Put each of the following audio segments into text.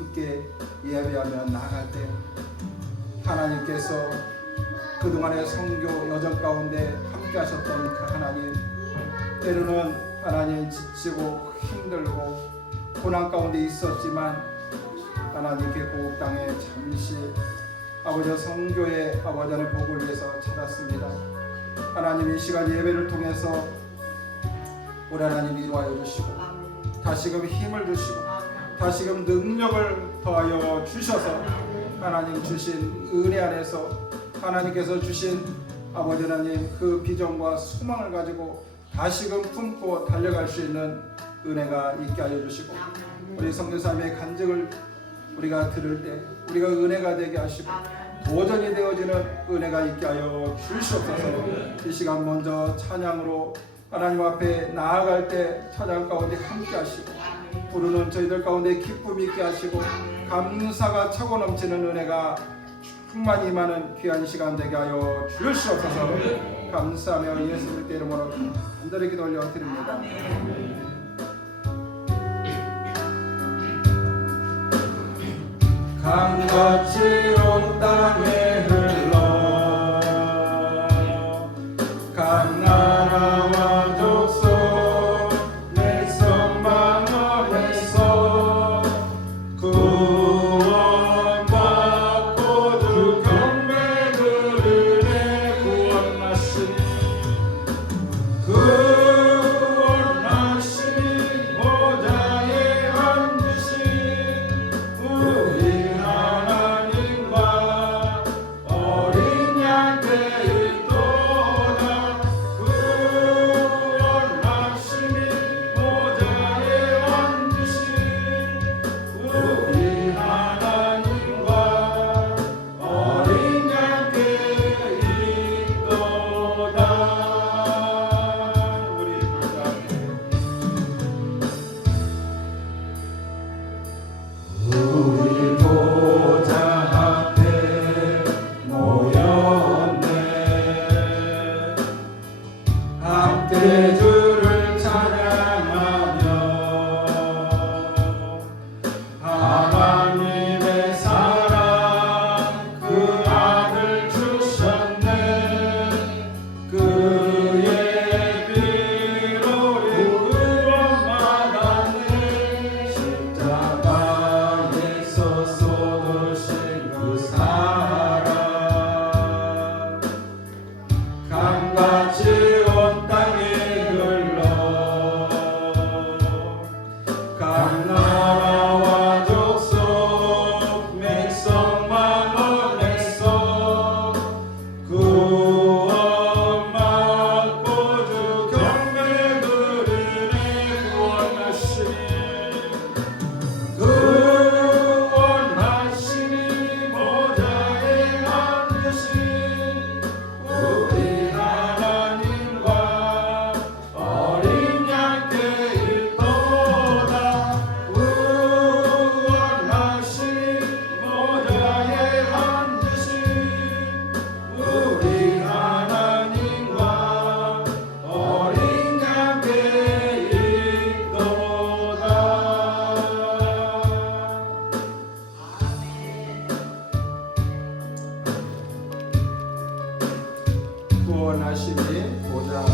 함께 예배하며 나아갈 때 하나님께서 그동안의 선교 여정 가운데 함께 하셨던 그 하나님, 때로는 하나님 지치고 힘들고 고난 가운데 있었지만 하나님께 고국 땅에 잠시 아버지 선교의 아버지 하나님 복을 위해서 찾았습니다. 하나님 이 시간 예배를 통해서 우리 하나님 위로하여 주시고 다시금 힘을 주시고 다시금 능력을 더하여 주셔서 하나님 주신 은혜 안에서 하나님께서 주신 아버지 하나님 그 비전과 소망을 가지고 다시금 품고 달려갈 수 있는 은혜가 있게 하여 주시고 우리 성교사님의 간증을 우리가 들을 때 우리가 은혜가 되게 하시고 도전이 되어지는 은혜가 있게 하여 주시옵소서. 이 시간 먼저 찬양으로 하나님 앞에 나아갈 때 찬양 가운데 함께 하시고 부르는 저희들 가운데 기쁨이 있게 하시고 감사가 차고 넘치는 은혜가 충만히 임하는 귀한 시간 되게 하여 주시옵소서. 감사하며 예수 그리스도의 이름으로 간절히 기도 올려드립니다. 강같이 온 땅에 흘러 각 나라와 족속 백성 만원에서 구원받고 주 경배를 은혜 구원하신 모자에 앉으신 우리 하나님과 어린 양 되있도다. 구원하시니 모자에 앉으신 우리 하나님과 어린 양 되있도다. 우리 보좌 앞에 모였네. 함께 주를 찬양하며 하나님의 사랑 그 아들 주셨네. 그의 피로 구원받았네. 십자가에서 쏟으신 그 사랑 강같이 온 땅에 흘러 각 나라와 족속 백성 만원에서 구원받고 주 경배를 은혜 구원하시니 모자에 앉으신 우리 하나님과 어린 양 되있도다. 구원하시니 모자에 앉으신 우리 하나님과 어린 양 되있도다. 구원하시니 보자.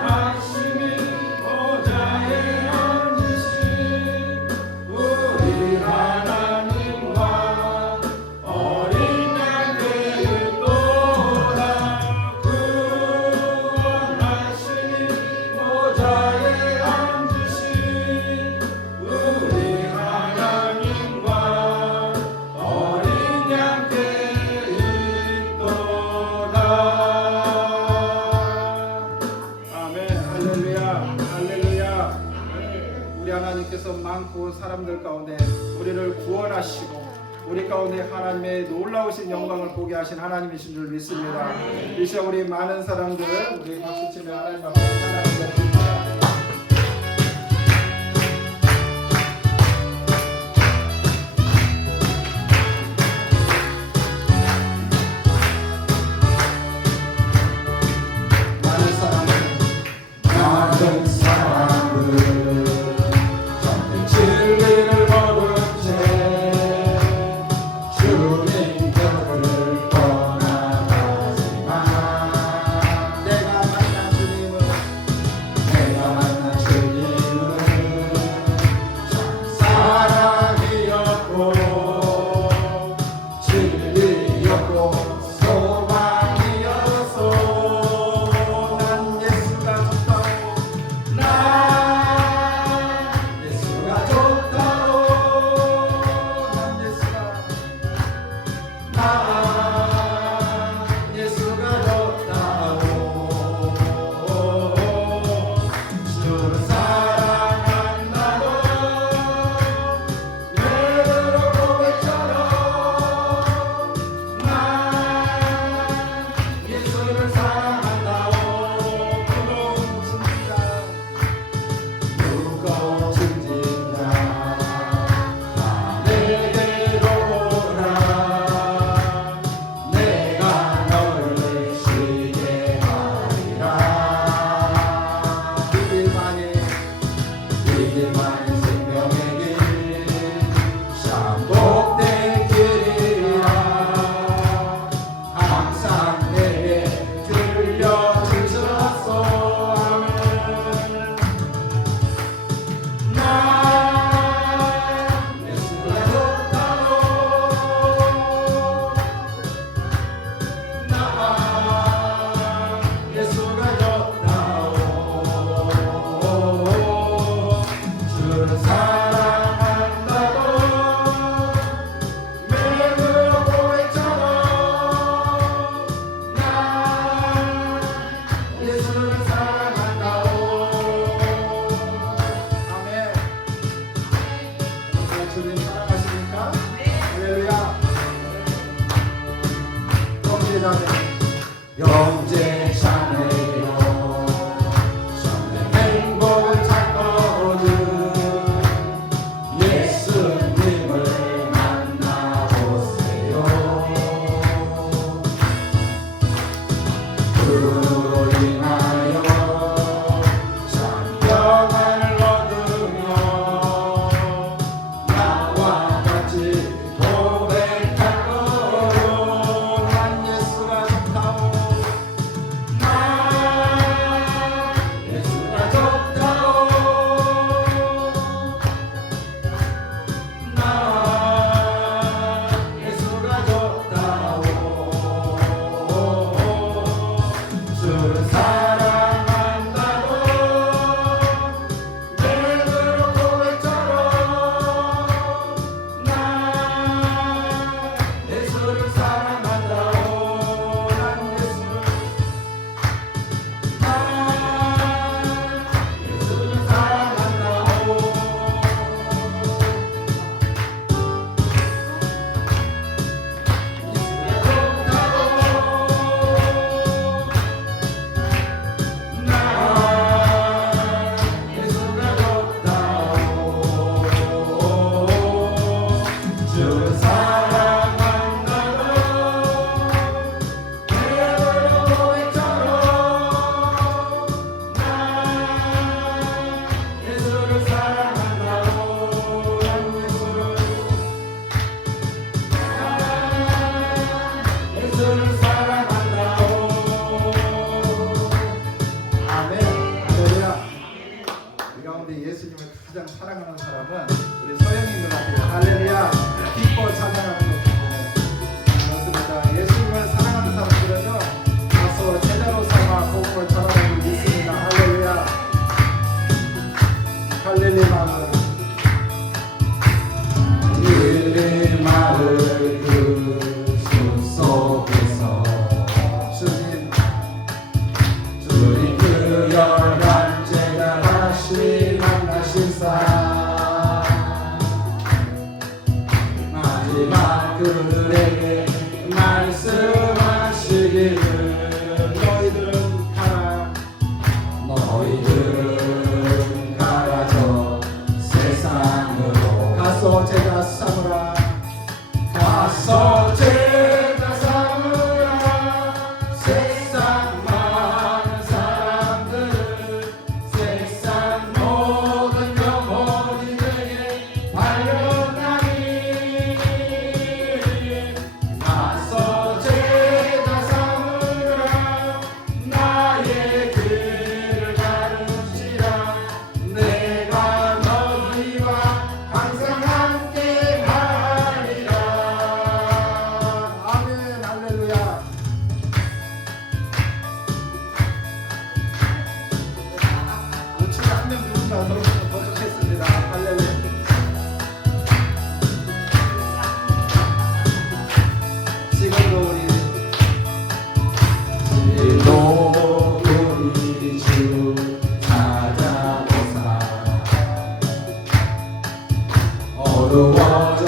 구원하시니 보좌에 앉으신 우리 하나님과 어린 양 되있도다. 구원하시니 보좌에 앉으신 우리 하나님과 어린 양 되있도다. 아멘. 할렐루야. 할렐루야. 우리 하나님께서 많고 사람들 가운데 우리를 구원하시고 우리 가운데 하나님의 놀라우신 영광을 보게 하신 하나님이신 줄 믿습니다. 이 시간 우리 많은 사람들 우리 박수치며 하나님 앞에 찬양드립니다. 사랑하는 사람은 우리 서영인 누나입니다. 할렐루야. 기뻐 찬양하는 것입니다. 그렇습니다. 예수님을 사랑하는 사람들은요 가서 제자로 삼아 복음을 전하는 줄 믿습니다. 할렐루야. 할렐루야. 그의 말을 그 속에서 주님 그 열한 제자 다시 만나신사 마지막 그들에게 말씀하시기를 너희들은 가라. 너희들은 가라 저 세상으로 가서 제자 삼으라. 가서 제자 삼으라 세상 많은 사람들을 세상 모든 영혼들에게 발견하니 가서 제자 삼으라 나의 길을 가르치라 내가 너희와 항상 함께 하리라. 아멘. 할렐루야. 우측에 한명 누군가 도착했습니다. 할렐루야. 지금도 우리 진도 우리 주 찾아보사 어두워져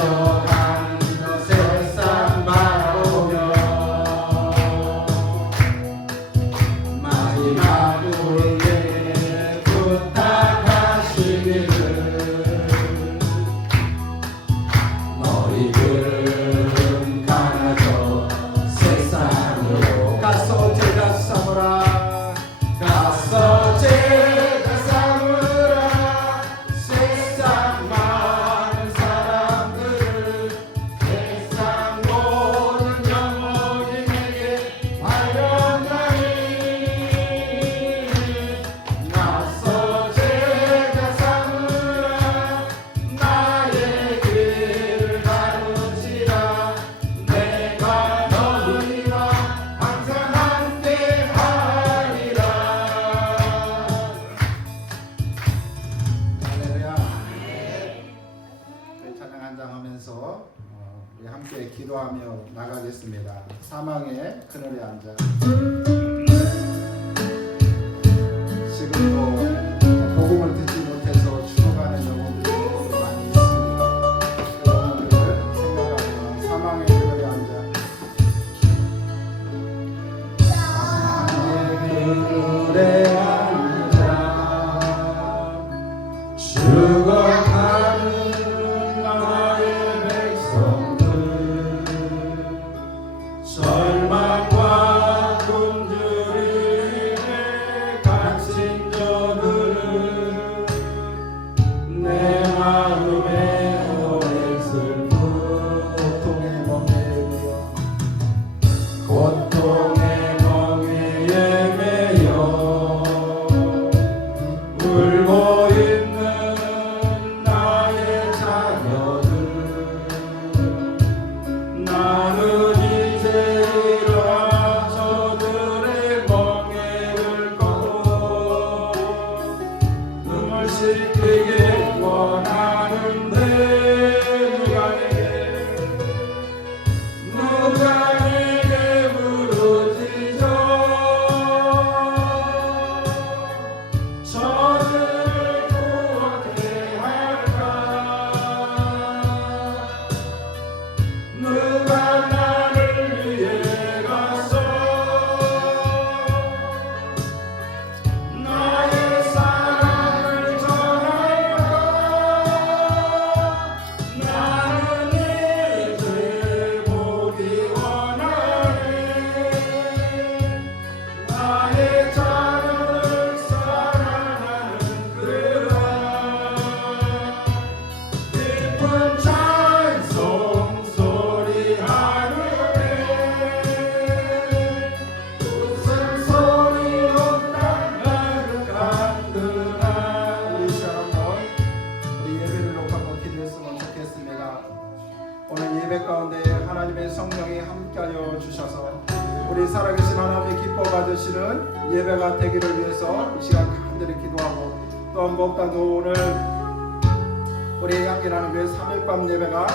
가는 세상 바라보며 마지막 우리에게 부탁하시기를 너희들은 가라져 세상으로 가서 제자 삼으라. 가서 제자 삼으라 세상 많은 사람들을 세상 모든 영혼이 내게 발견하니 가서 제자 삼으라 나의 길을 가르치라 내가 너희와 항상 함께 하리라. 할렐루야. 저희 찬양 한장하면서 우리 함께 기도하며 나가겠습니다. 사망의 그늘에 앉아 지금도 복음을 듣지 못해서 죽어가는 영혼들이 많이 있습니다. 그 영혼들을 생각하며 사망의 그늘에 앉아 그늘에 앉아 죽어가는 나의 백성들 절망과 굶주림에 갇힌 저들은 내 마음에 오랜 슬픔 고통의 멍에 매여 고통의 멍에에 매여 하는 예배가 되기를 위해서 이 시간 간절히 기도하고, 또 무엇보다도 오늘 우리 향기나는 교회 3일밤 예배가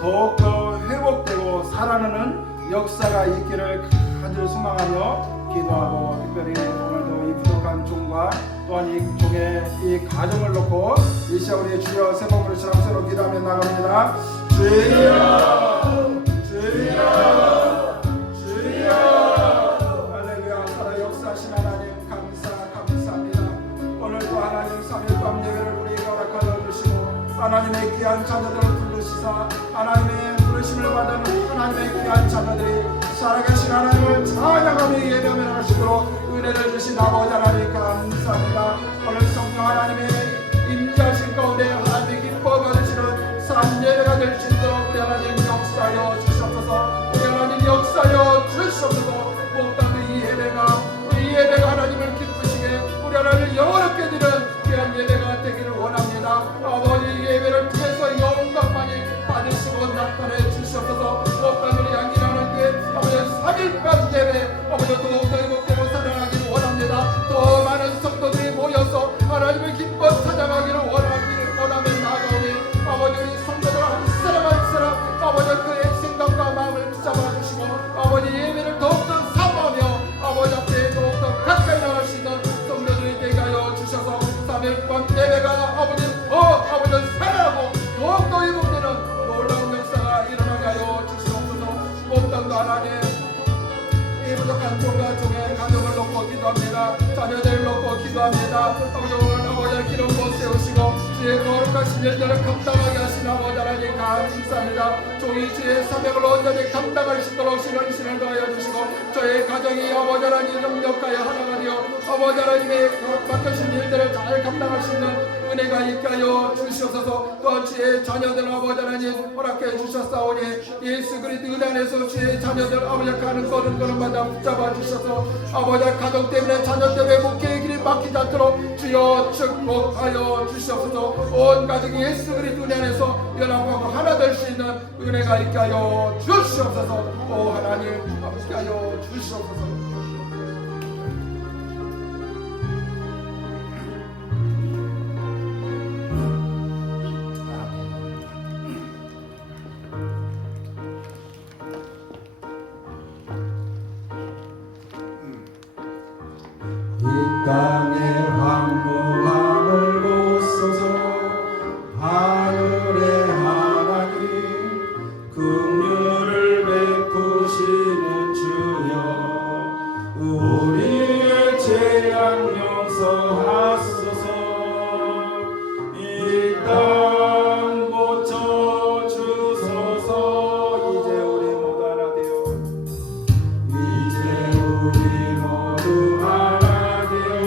더욱더 회복되고 살아나는 역사가 있기를 간절히 소망하며 기도하고, 특별히 오늘도 이 부족한 종과 또한 이 종의 이 가정을 놓고 이 시간 우리 주여 세 번으로 신앙스러워 기도하며 나갑니다. 주여 주여 주여. 할렐루야. 살아 역사하신 하나님 감사합니다. 오늘도 하나님 3일밤 예배를 우리에게 허락하여 주시고 하나님의 귀한 자녀들을 부르시사 하나님의 부르심을 받는 하나님의 귀한 자녀들이 살아계신 하나님을 찬양하며 예배하며 하시도록 은혜를 주신 아버지 하나님 감사합니다. 오늘 성령 하나님의 임재하신 가운데 하나님의 기뻐 받으시는 산 예배가 될 수 있도록 우리 하나님 역사하여 주시옵소서. 우리 하나님 역사하여 주시옵소서. 목단의 이 예배가 하나님을 기쁘시게 우리 하나님을 영원하게 드리는 귀한 예배가 되기를 원합니다. 아버지 이 예배를 통해서 영광만이 받으시고 나타내 주시옵소서. 목단 우리 향기나는 교회 아버지 3일간 예배 아버지 더욱더 회복되고 살아나기를 원합니다. 더 많은 성도들이 모여서 하나님을 기뻐 찬양하기를 원하며 나아가오니 아버지 우리 성도들 한 사람 한 사람 아버지 그의 생각과 마음을 붙잡아 주시고 아버지 예배를 더욱더 사모하며 아버지 앞에 더욱더 가까이 나갈 수 있는 성도들이 되게 하여 주셔서 3일밤 예배가 아버지 살아나고 더욱더 회복되는 놀라운 역사가 일어나게 하여 주시옵소서. 몸담도 하나님 이 부족한 종과 종의 가정을 놓고 기도합니다. 자녀들을 놓고 기도합니다. 아버지 오늘 아버지의 기름 못 세우시고 주의 거룩하신 일들을 감당하게 하신 아버지 하나님 감사합니다. 종이 주의 사명을 온전히 감당할 수 있도록 신을 더하여 주시고 저의 가정이 아버지 하나님 능력하여 하나가 되어 아버지 하나님의 맡겨주신 일들을 잘 감당할 수 있는 은혜가 있게 하여 주시옵소서. 또한 주의 자녀들 아버지 하나님 허락해 주셨사오니 예수 그리스도 은혜 안에서 주의 자녀들 아버지 가는 걸음마다 붙잡아 주셔서 아버지 가정 때문에 자녀 때문에 목회의 길이 막히지 않도록 주여 축복하여 주시옵소서. 온 가족이 예수 그리스도 은혜 안에서 연합하고 하나 될 수 있는 은혜가 있게 하여 주시옵소서. 오 하나님 함께 하여 주시옵소서. 이 땅의 황무함을 보소서. 하늘의 하나님 긍휼을 베푸시는 주여 우리의 죄악 용서하소서. 이 땅 고쳐 주소서. 이제 우리 모두 하나 되어 이제 우리 모두 하나 되어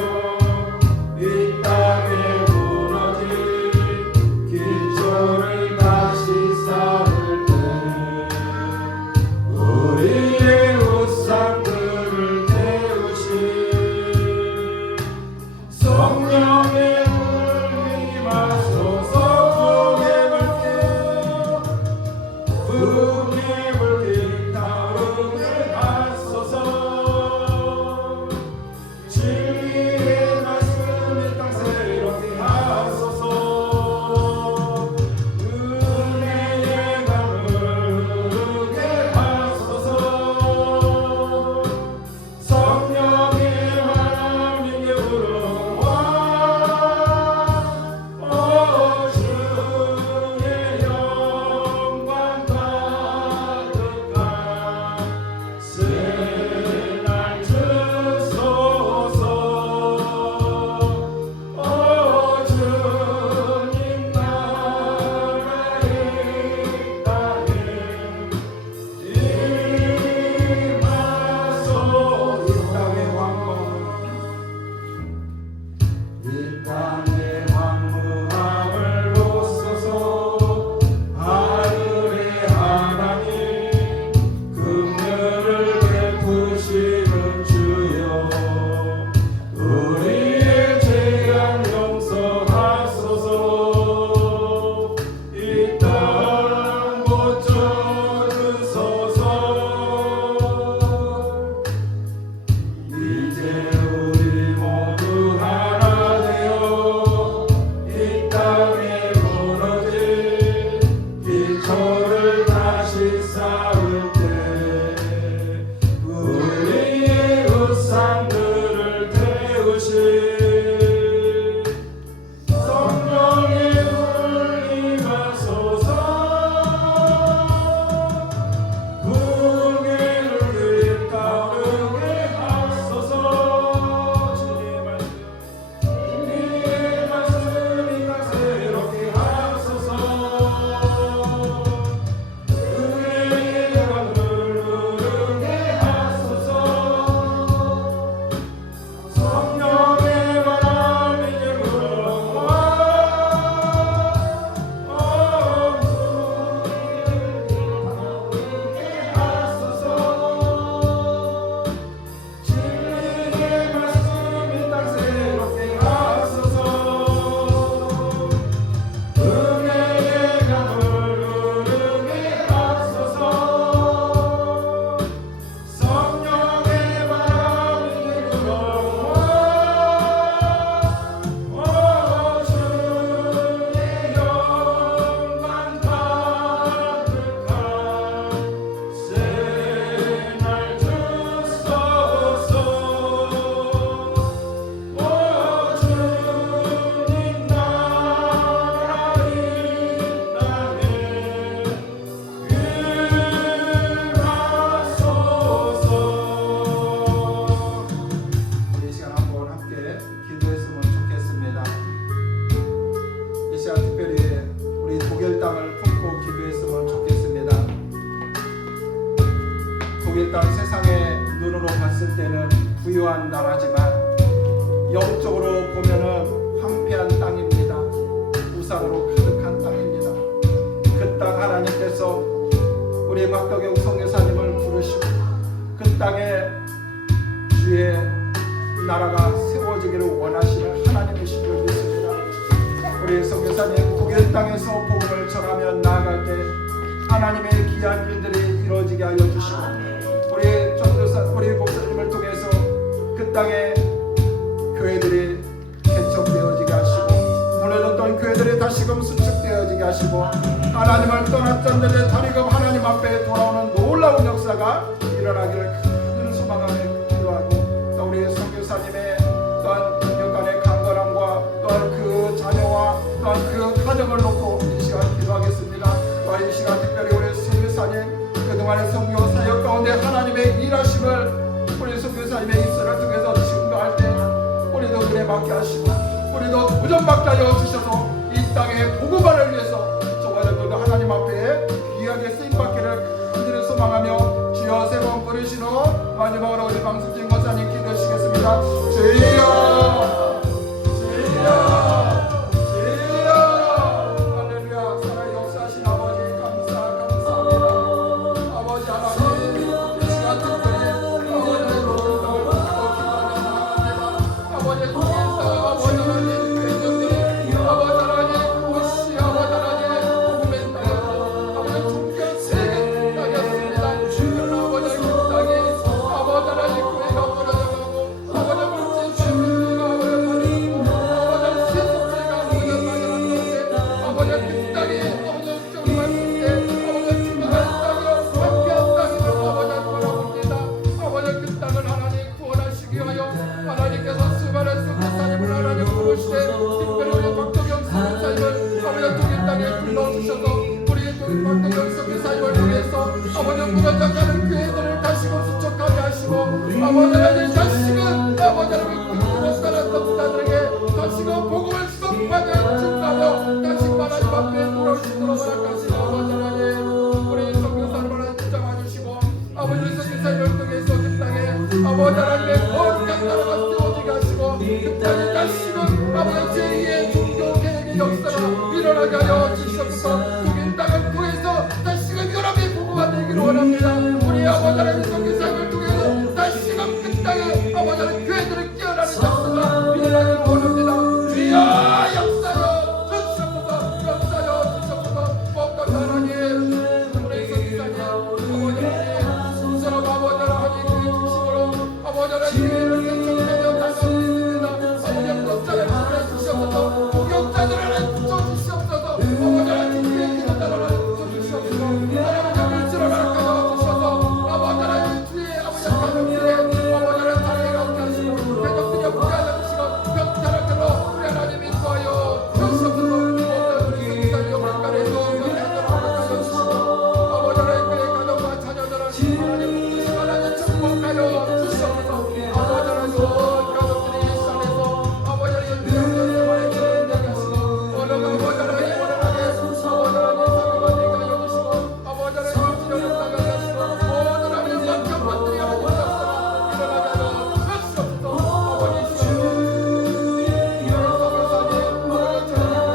함께 기도했으면 좋겠습니다. 이 시간 특별히 우리 독일 땅을 품고 기도했으면 좋겠습니다. 독일 땅 세상의 눈으로 봤을 때는 부유한 나라지만 영적으로 보면은 황폐한 땅입니다. 우상으로 가득한 땅입니다. 그 땅 하나님께서 우리 박덕영 선교사님을 부르시고 그 땅에 주의 나라가 세워지기를 원하시는 하나님이신 줄 믿습니다. 우리 선교사님 독일 땅에서 복음을 전하며 나아갈 때 하나님의 귀한 일들이 이루어지게 하여 주시고 우리 전도사 우리 목사님을 통해서 그 땅에 교회들이 개척되어지게 하시고 무너졌던 교회들이 다시금 수축되어지게 하시고 하나님을 떠난 자들의 다리금 하나님 앞에 돌아오는 놀라운 역사가 일어나기를 큰 소망하며 기도하고 또 우리 선교사님의 또한 영간의 강건함과 또한 그 자녀와 또한 그 가정을 놓고 이 시간 기도하겠습니다. 또한 이 시간 특별히 우리 선교사님 그동안의 선교 사역 가운데 하나님의 일하심을 우리 선교사님의 입술을 통해서 증거할 때 우리도 은혜 받게 하시고 우리도 도전 받게 하여 주셔서 이 땅의 복음화를 위해서 저와들도 하나님 앞에 귀하게 쓰임받기를 간절히 소망하며 주여 세 번 부르신 후 마지막으로 우리 방송진 권사님 기도하시겠습니다. 주여 주여 주여 할렐루야. 살아 역사하신 아버지 감사합니다. 아버지 하나님 이 시간 특별히 아버지의 복음을 기도하며 아버지의 아버지 하나님 회장들이 아버지 하나님 무시 아버지 하나님 복음의 땅에서 아버지 중견 세계 땅이었습니다. 주여 아버지 그 땅에 아버지 하나님 교회가 벌어져가고 아버지 물질 주민들과 아버지 아버지 세속세가 아버지 그 땅에 아버지 정말 그때 아버지 주민의 땅이요 함께한 땅으로 아버지 돌아옵니다. 아버지 그 땅을 하나님 구원하시기 위하여 하나님께서 수많은 선교사님을 하나님 부르시되 특별히 우리 박덕영 선교사님을 아버지 독일 땅에 불러주셔서 우리 박덕영 선교사님을 통해서 아버지 무너져가는 교회들을 다시금 수축하게 하시고 아버지 하나님 다시금 아버지 하나님 못 살았던 자들에게 다시금 복음을 선포하며 증가하며 다시금 하나님 앞에 돌아올 수 있도록 허락하시고 아버지 하나님 우리 선교사님을 하나님 붙잡아 주시고 아버지 선교사님을 통해서 그 땅에 아버지 하나님의 거룩한 나라가 세워지게 하시고 그 땅에 다시금 아버지 제2의 종교 개혁의 역사가 일어나게 하여 주시옵소서. 독일 땅을 통해서 다시금 연합의 복음화 되기를 원합니다. 우리 아버지 하나님 선교사님을 통해서 다시금 그 땅에 아버지 하나님 교회들을 깨어나는 역사가 일어나기를 원합니다. 주여 역사여 주시옵소서. 역사여 주시옵소서. 복덕 하나님 우리 선교사님 아버지 하나님 서로 아버지 하나님 그 중심으로 아버지 하나님 교회를 개척하며 나가겠습니다. 아버지 목사를 부르시옵소서. 목욕자들을 붙여주시옵소서. 아버지 하나님 교회 기도자를 붙여주시옵소서. 하나님 물질을 허락하여 주셔서 아버지 하나님 주의 아버지 가정들의 아버지 하나님 다리가 없게 하시고 대적들이 없게 하여 주시고 병자를 들어 우리 하나님 인도하여 주시옵소서. 우리 선교사님 영광가에도 병자들을 허락하여 주시고 아버지 하나님 그의 가정과 자녀들을 하나님 붙드시고 하나님 축복하여 주시옵소서. 아버지 하나님 가족들이 이 시간에서 아버지 하나님 영광의 기도를 되게 하시고 원어가 아버지 하나님 원하게 아버지 하나님 사교가 되게 하여 주시고 아버지 하나님 지령을 나가게 하시고 모든 하나님 남편분들이 하나님 역사가 일어나게 하여 주시옵소서. 아버지 이 시간에 우리 선교사님 아버지 하나님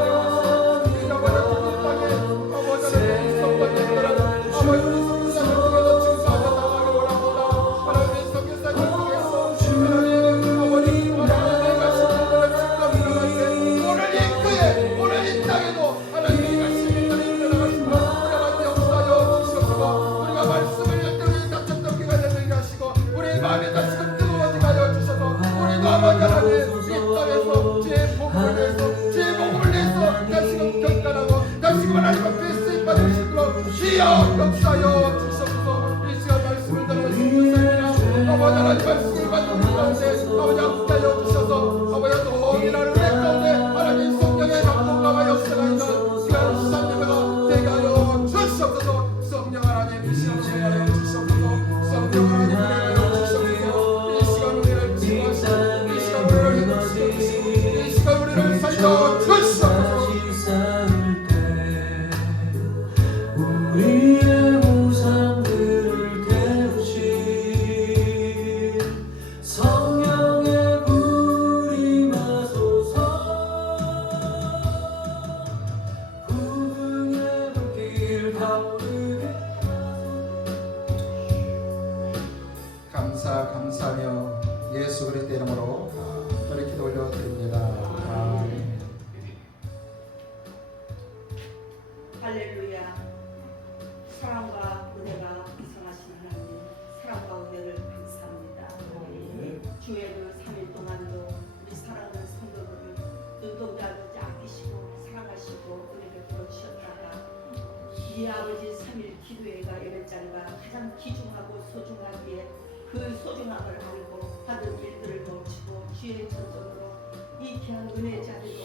이 아버지 그 땅에 아버지 하나님 성도님들은 아버지 우리 선교사님을 통해서 증거하며 나가기를 원합니다. 하나님 선교사님을 통해서 하나님 아버지 하나님 가시는 분들을 증거 일어날 때 오늘 이 교회 오늘 이 땅에도 하나님이 가시는 분들이 일어나가시고 하나님 역사하여 주시옵소서. 우리가 말씀을 열정에 닫혔던 귀가 되게 하시고 우리 마음이 다시금 뜨거워지게 하여 주셔서 우리도 아버지 하나님 이 땅에서 주의 복음을 위해서 주의 복음을 위해서 다시금 경건하고 다시금 하나님 앞에 쓰임받을 수 있도록 주여 역사하여 주시옵소서. 이 시간 말씀을 들은 선교사님이나 아버지 하나님 말씀을 받는 우리 가운데 아버지 함께 하여 주셔서 아버지 동일한 은혜 가운데 하나님 성령의 감동과 역사가 있는 시간 시간 예배가 되게 하여 주시옵소서. 성령 하나님 이 시간 은혜하여 주시옵소서. 성령 하나님 은혜하여 주시옵소서. 이 시간 우리를 지도하시고 이 시간 우리를 지켜 주시옵소서. 다시 쌓을 때 우리의 우상들을 태우신 성령의 불이 마소서. 부흥의 불길 타오르게 감사하며 예수 그리스도의 이름으로 간절히 기도 올려드립니다. 아멘. 할렐루야. 사랑과 은혜가 풍성하신 하나님, 사랑과 은혜를 감사합니다. 주의 그 3일 동안도 우리 사랑하는 성도들을 눈동자도 아끼시고 사랑하시고 은혜 베풀어 주셨다가 이 아버지 3일 기도회가 예배자리가 가장 귀중하고 소중하기에 그 소중함을 알고 하던 일들을 멈추고 주의 전정으로 이 귀한 은혜 자리로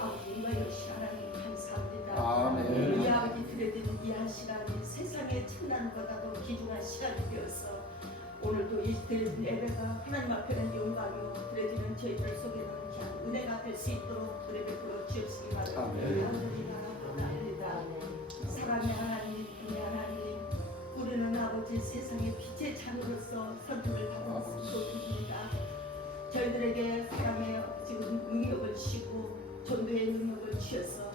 아버지 임하여주신 하나님 감사합니다. 아멘. 우리 아버지 드려지는 이 한 시간이 세상의 천난보다도 귀중한 시간이 되어서 오늘도 이 드려진 예배가 하나님 앞에는 영광이요 드려지는 저희들 속에는 귀한 은혜가 될 수 있도록 은혜 베풀어 주옵시기 바랍니다. 아멘. 간절히 바랍니다. 사랑의 하나님, 은혜 하나님, 우리는 아버지 세상의 빛의 자녀로서 선택을 받은 성도들입니다. 저희들에게 사랑의 지금 능력을 주시고 전도의 능력을 주셔서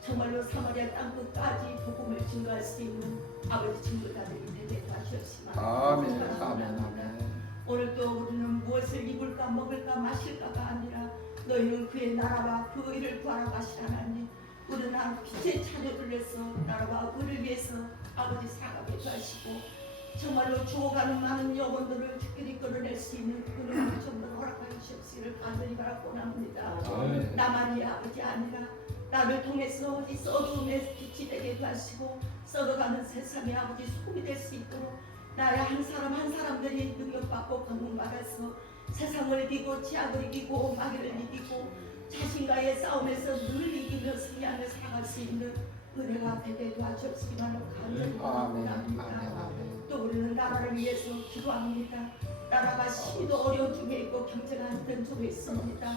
정말로 사마리아 땅끝까지 복음을 증거할 수 있는 아버지 증거자들이 되게 하시옵시기 아멘. 바랍니다. 아멘. 아멘. 오늘도 우리는 무엇을 입을까 먹을까 마실까가 아니라 너희는 그의 나라와 그 의를 구하러 가시라 하나님. 우리는 빛의 자녀들로서 나라와 의를 위해서 아버지 살아가게 하시고 정말로 죽어가는 많은 영혼들을 죽게 끌어낼 수 있는 은혜를 전부 허락하여 주시옵기를 간절히 바라고 합니다. 아멘. 나만이 아버지 아니라 나를 통해서 이 어두움의 빛이 되게 하시고 썩어가는 세상의 아버지 소금이 될 수 있도록 나의 한 사람 한 사람들이 능력받고 건강받아서 세상을 이기고 지약을 이기고 마귀를 이기고 자신과의 싸움에서 늘 이기며 승리하며 살아갈 수 있는 은혜가 되게 도와주옵시기만을 간절히 아멘. 바랍니다. 아멘. 또 우리는 나라를 위해서 기도합니다. 나라가 심히도 어려운 중에 있고 경제가 힘든 쪽에 있습니다.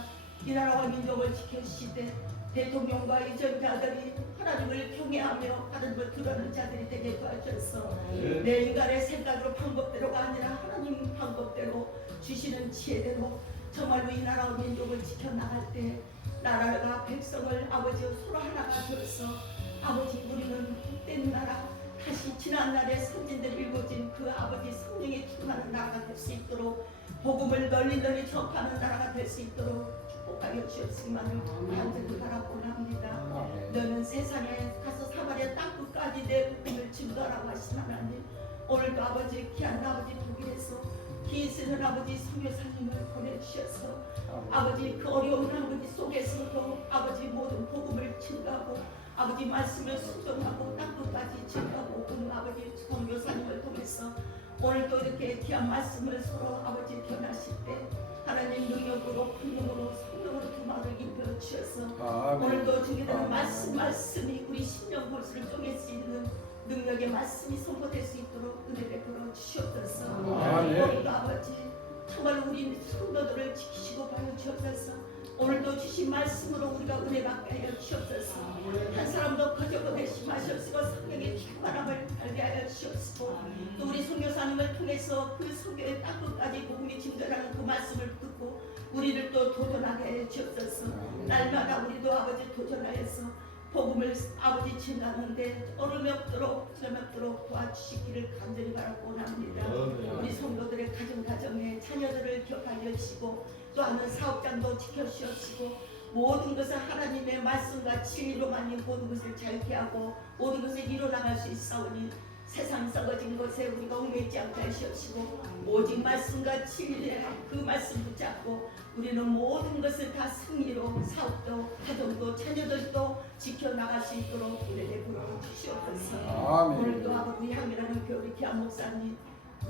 이 나라와 민족을 지켜주시되 대통령과 이전자들이 하나님을 경외하며 하나님을 두려는 자들이 되게 도와주셔서 내 인간의 생각으로 방법대로가 아니라 하나님 방법대로 주시는 지혜대로 정말로 이 나라와 민족을 지켜나갈 때 나라가 백성을 아버지 서로 하나가 되어서 아버지 우리는 헛된 나라 다시 지난날의 선진들이 일궈진 그 아버지 성령의 충만한 나라가 될 수 있도록 복음을 널리 접하는 나라가 될 수 있도록 축복하여 주옵시기만을 간절히 바라고 합니다. 아멘. 너는 세상에 가서 사마리아 땅끝까지 내 복음을 증거하라고 하신 하나님, 오늘도 아버지 귀한 아버지 독일에서 기쓰는 아버지 선교사님을 보내주셔서 아버지 그 어려운 아버지 속에서도 아버지 모든 복음을 증거하고 아버지 말씀을 순종하고 땅끝까지 증거하고 오는 아버지 선교사님을 통해서 오늘도 이렇게 귀한 말씀을 서로 아버지 전하실 때 하나님 능력으로 분명으로 성령으로 두 마음을 입혀 주셔서 아멘. 오늘도 주기되는 아멘. 말씀이 우리 심령 골수를 쪼갤 수 있는 능력의 말씀이 선포될 수 있도록 은혜 베풀어 주시옵소서. 아멘. 오늘도 아버지 정말 우리 성도들을 지키시고 봐여 주옵소서. 오늘도 주신 말씀으로 우리가 은혜 받게 하여 주옵소서. 한 사람도 거저보내시 마시옵시고 성령의 충만함을 알게 하여 주옵시고 또 우리 선교사님을 통해서 그 선교의 땅끝까지 복음이 증거하는 그 말씀을 듣고 우리를 또 도전하게 하여 주옵소서. 날마다 우리도 아버지 도전하여서 복음을 아버지 증가하는데 어려움이 없도록 도와주시기를 간절히 바라고 원합니다. 우리 성도들의 가정에 자녀들을 기억하여 주시고 또 하는 사업장도 지켜주시옵시고 모든 것을 하나님의 말씀과 진리로만 모든 것을 잘게 하고 모든 것을 이뤄나갈 수 있사오니 세상 썩어진 것에 우리가 얽매이지 않게 하시옵시고 오직 말씀과 진리의 그 말씀 붙잡고 우리는 모든 것을 다 승리로 사업도 가정도 자녀들도 지켜나갈 수 있도록 은혜 베풀어 주시옵소서. 아멘. 오늘도 아버지 향이라는 교리 귀한 목사님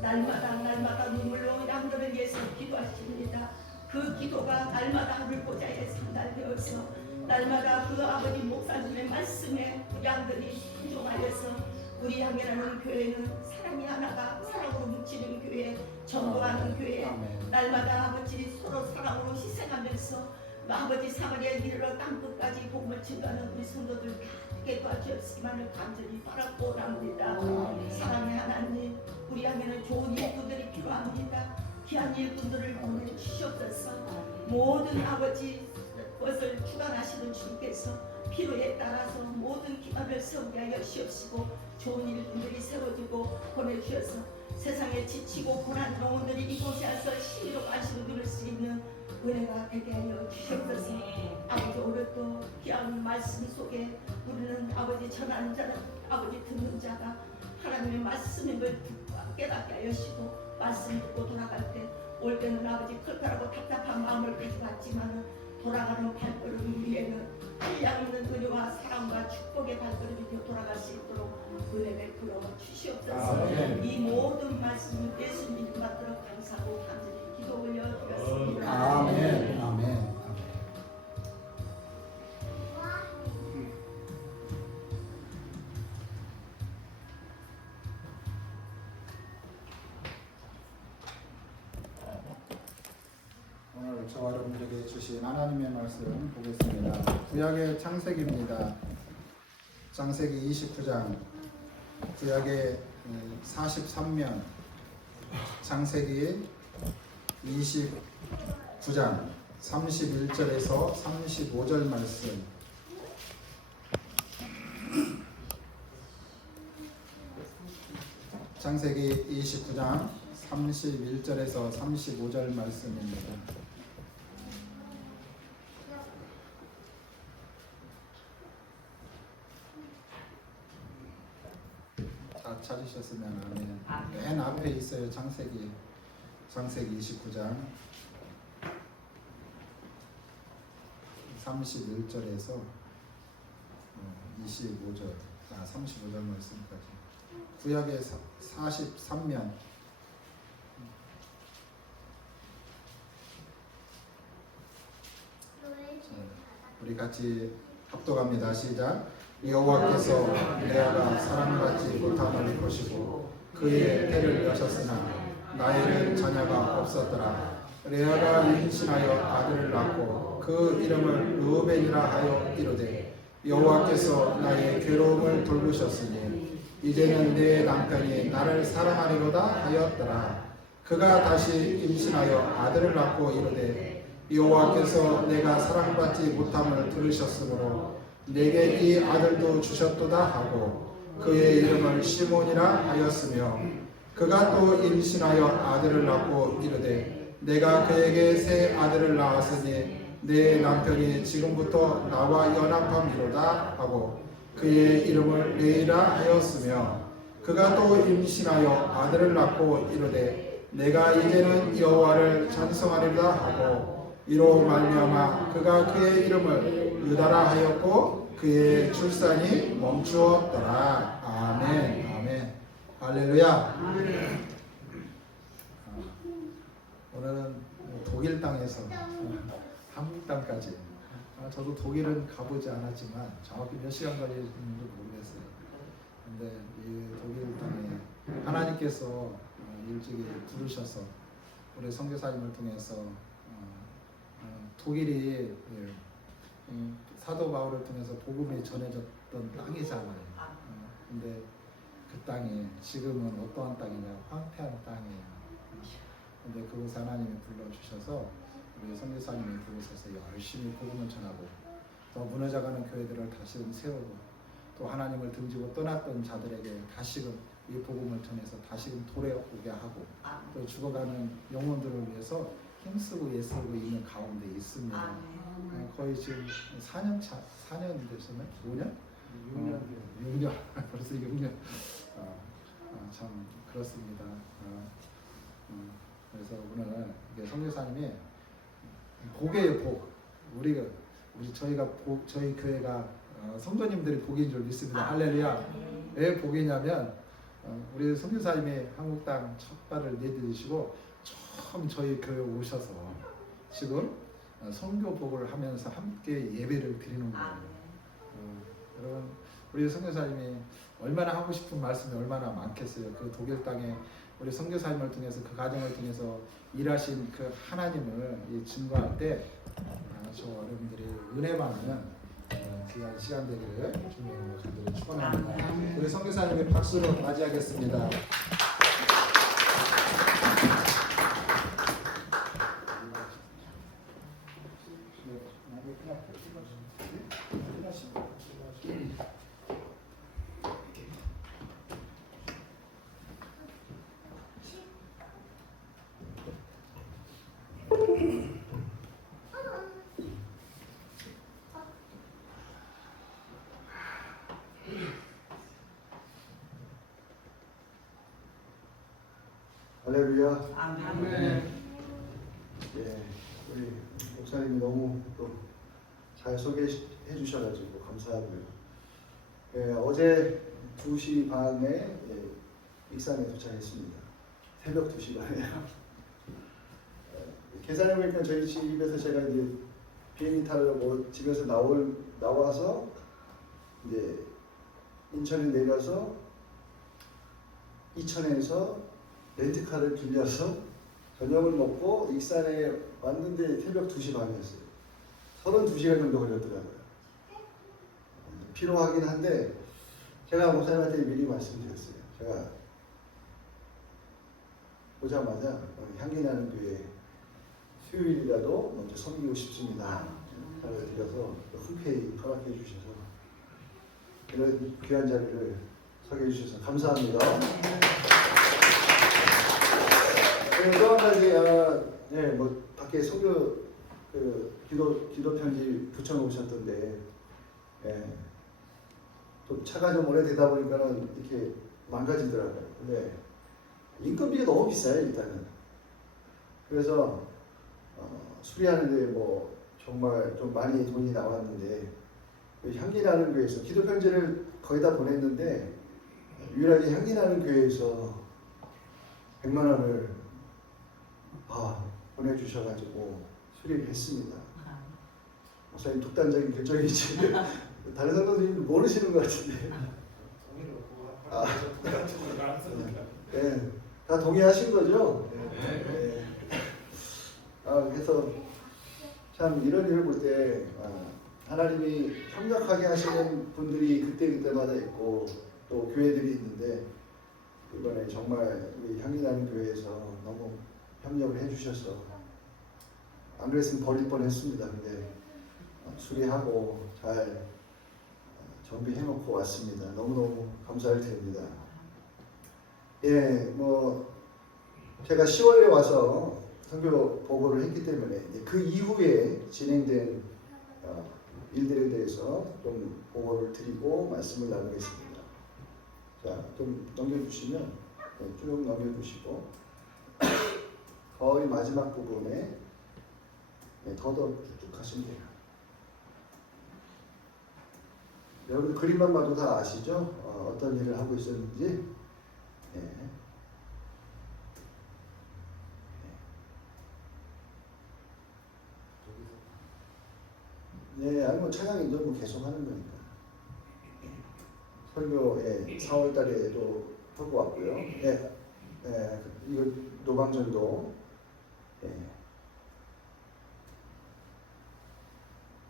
날마다 눈물로 양들을 위해서 기도하십니다. 그 기도가 날마다 하늘 보좌에 상달되어서 날마다 그 아버지 목사님의 말씀에 양들이 순종하여서 우리 향이라는 교회는 사랑이 하나가 사랑으로 뭉치는 교회, 전도하는 교회, 아멘. 날마다 아버지 서로 사랑으로 희생하면서 아버지 사마리아 이르러 땅끝까지 복음을 증거하는 우리 성도들 다 되게 도와주었으기만을 간절히 바라고 합니다. 사랑의 하나님, 우리 안에는 좋은 일꾼들이 필요합니다. 귀한 일꾼들을 보내주시옵소서. 모든 아버지 것을 주관하시는 주님께서 필요에 따라서 모든 기반을 세우게 하여 주시옵시고 좋은 일꾼들이 세워지고 보내주셔서 세상에 지치고 고난 영혼들이 이곳에 와서 힘으로 관심을 누릴 수 있는 은혜가 되게 하여 주시옵소서. 아버지 오늘도 귀한 말씀 속에 우리는 아버지 전하는 자는 아버지 듣는 자가 하나님의 말씀임을 듣고 깨닫게 하여 주시고 말씀 듣고 돌아갈 때 올 때는 아버지 클까라고 답답한 마음을 가져갔지만 돌아가는 발걸음 위에는 한량 있는 은혜와 사랑과 축복의 발걸음이 되어 돌아갈 수 있도록 은혜 베풀어 주시옵소서. 아멘. 이 모든 말씀을 예수님 받도록 감사하고 간절히 기도 올려드렸습니다. 아멘. 아멘. 오늘 저와 여러분들에게 주신 하나님의 말씀 보겠습니다. 구약의 창세기입니다. 창세기 29장, 구약의 43면, 창세기 29장 31절에서 35절 말씀. 창세기 29장 31절에서 35절 말씀입니다. 다 찾으셨으면 아멘. 맨 앞에 있어요. 창세기 29장 31절에서 25절, 35절 말씀까지. 구약의 43면. 우리 같이 합독합니다. 시작. 여호와께서 레아가 사랑받지 못함을 보시고 그의 태를 여셨으나 라헬은 자녀가 없었더라. 레아가 임신하여 아들을 낳고 그 이름을 르우벤이라 하여 이르되 여호와께서 나의 괴로움을 돌보셨으니 이제는 내 남편이 나를 사랑하리로다 하였더라. 그가 다시 임신하여 아들을 낳고 이르되 여호와께서 내가 사랑받지 못함을 들으셨으므로 내게 이 아들도 주셨도다 하고 그의 이름을 시몬이라 하였으며 그가 또 임신하여 아들을 낳고 이르되 내가 그에게 새 아들을 낳았으니 내 남편이 지금부터 나와 연합함이로다 하고 그의 이름을 레이라 하였으며 그가 또 임신하여 아들을 낳고 이르되 내가 이제는 여호와를 찬송하리라 하고 이로 말미암아 그가 그의 이름을 유다라 하였고 그의 출산이 멈추었더라. 아멘. 아멘. 할렐루야. 오늘은 독일 땅에서 한국 땅까지. 저도 독일은 가보지 않았지만 정확히 몇 시간 걸리는지 모르겠어요. 근데 이 독일 땅에 하나님께서 일찍이 부르셔서 우리 선교사님을 통해서 독일이 사도 바울을 통해서 복음이 전해졌던 땅이잖아요. 근데 그 땅이 지금은 어떠한 땅이냐? 황폐한 땅이에요. 근데 그곳에 하나님이 불러주셔서 우리 선교사님이 그곳에서 열심히 복음을 전하고 또 무너져가는 교회들을 다시금 세우고 또 하나님을 등지고 떠났던 자들에게 다시금 이 복음을 전해서 다시금 돌아오게 하고 또 죽어가는 영혼들을 위해서 힘쓰고 애쓰고 있는 가운데 있습니다. 거의 지금 4년 됐었나요? 5년? 6년. 벌써 6년. 참 그렇습니다. 그래서 오늘 선교사님이 복이에요, 복. 저희 교회가 성도님들이 복인 줄 믿습니다. 할렐루야. 왜 복이냐면 우리 선교사님이 한국 땅 첫 발을 내디디시고 처음 저희 교회 오셔서 지금 선교복을 하면서 함께 예배를 드리는 거예요. 여러분 우리 선교사님이 얼마나 하고 싶은 말씀이 얼마나 많겠어요. 그 독일 땅에 우리 선교사님을 통해서 그 가정을 통해서 일하신 그 하나님을 증거할 때 저 여러분들이 은혜 많은 귀한 시간 되기를 주님으로 간절히 축원합니다. 우리 선교사님의 박수로 맞이하겠습니다. 할렐루야. 아멘. 예, 우리 목사님이 너무 또 잘 소개해 주셔가지고 감사하고요. 예, 어제 2시 반에 익산에 도착했습니다. 새벽 2시 반에. 계산해 보니까 저희 집에서 제가 이제 비행기 타려고 집에서 나와서 이제 인천에 내려서 이천에서 렌트카를 빌려서 저녁을 먹고 익산에 왔는데 새벽 2시 반이었어요. 32시간 정도 걸렸더라고요. 피로하긴 한데 제가 목사님한테 미리 말씀드렸어요. 제가 오자마자 향기나는 교회 수요일이라도 먼저 섬기고 싶습니다. 전화를 드려서 흔쾌히 허락해 주셔서 이런 귀한 자리를 서게 해주셔서 감사합니다. 또 한 가지, 뭐 밖에 소교 기도 편지 붙여놓으셨던데, 또 차가 좀 오래되다 보니까는 이렇게 망가지더라고요. 근데 인건비가 너무 비싸요 일단은. 그래서 수리하는데 뭐 정말 좀 많이 돈이 나왔는데 향기나는 교회에서 기도 편지를 거의 다 보냈는데 유일하게 향기나는 교회에서 100만 원을 보내주셔가지고 수리를 했습니다. 목사님 독단적인 결정이지 다른 성도들이 모르시는 것 같은데. 네, 다 동의하신 거죠? 네. 그래서 참 이런 일을 볼 때 하나님이 협력하게 하시는 분들이 그때마다 있고 또 교회들이 있는데 이번에 정말 우리 향기나는 교회에서 너무 협력을 해주셔서 안 그랬으면 버릴 뻔했습니다. 근데 수리하고 잘 정비해놓고 왔습니다. 너무너무 감사를 드립니다. 예, 뭐 제가 10월에 와서 선교 보고를 했기 때문에 그 이후에 진행된 일들에 대해서 좀 보고를 드리고 말씀을 나누겠습니다. 자, 좀 넘겨주시면 쭉 넘겨주시고 거의 마지막 부분에 더더 쭉쭉 하시면 돼요. 여러분 그림만 봐도 다 아시죠? 어떤 일을 하고 있었는지. 아니 뭐 차량인도 뭐 계속 하는 거니까. 설교 4월 달에도 하고 왔고요. 이거 노방전도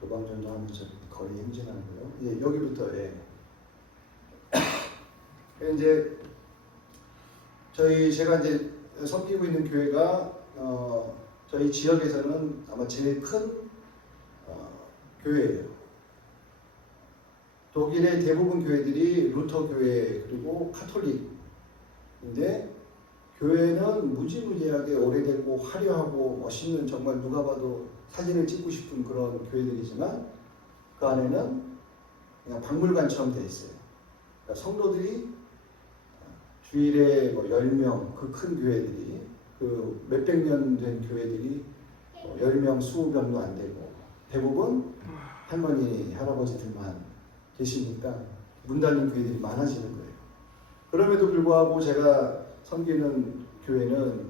노방전도 하면서 거리 행진하고요. 여기부터 이제 제가 이제 섬기고 있는 교회가 저희 지역에서는 아마 제일 큰 교회예요. 독일의 대부분 교회들이 루터 교회 그리고 카톨릭인데 교회는 무지무지하게 오래되고 화려하고 멋있는 정말 누가 봐도 사진을 찍고 싶은 그런 교회들이지만 그 안에는 그냥 박물관처럼 되어 있어요. 그러니까 성도들이 주일에 뭐 10명 그 큰 교회들이 그 몇백 년 된 교회들이 10명 20명도 안 되고 대부분 할머니 할아버지들만 계시니까 문 닫는 교회들이 많아지는 거예요. 그럼에도 불구하고 제가 섬기는 교회는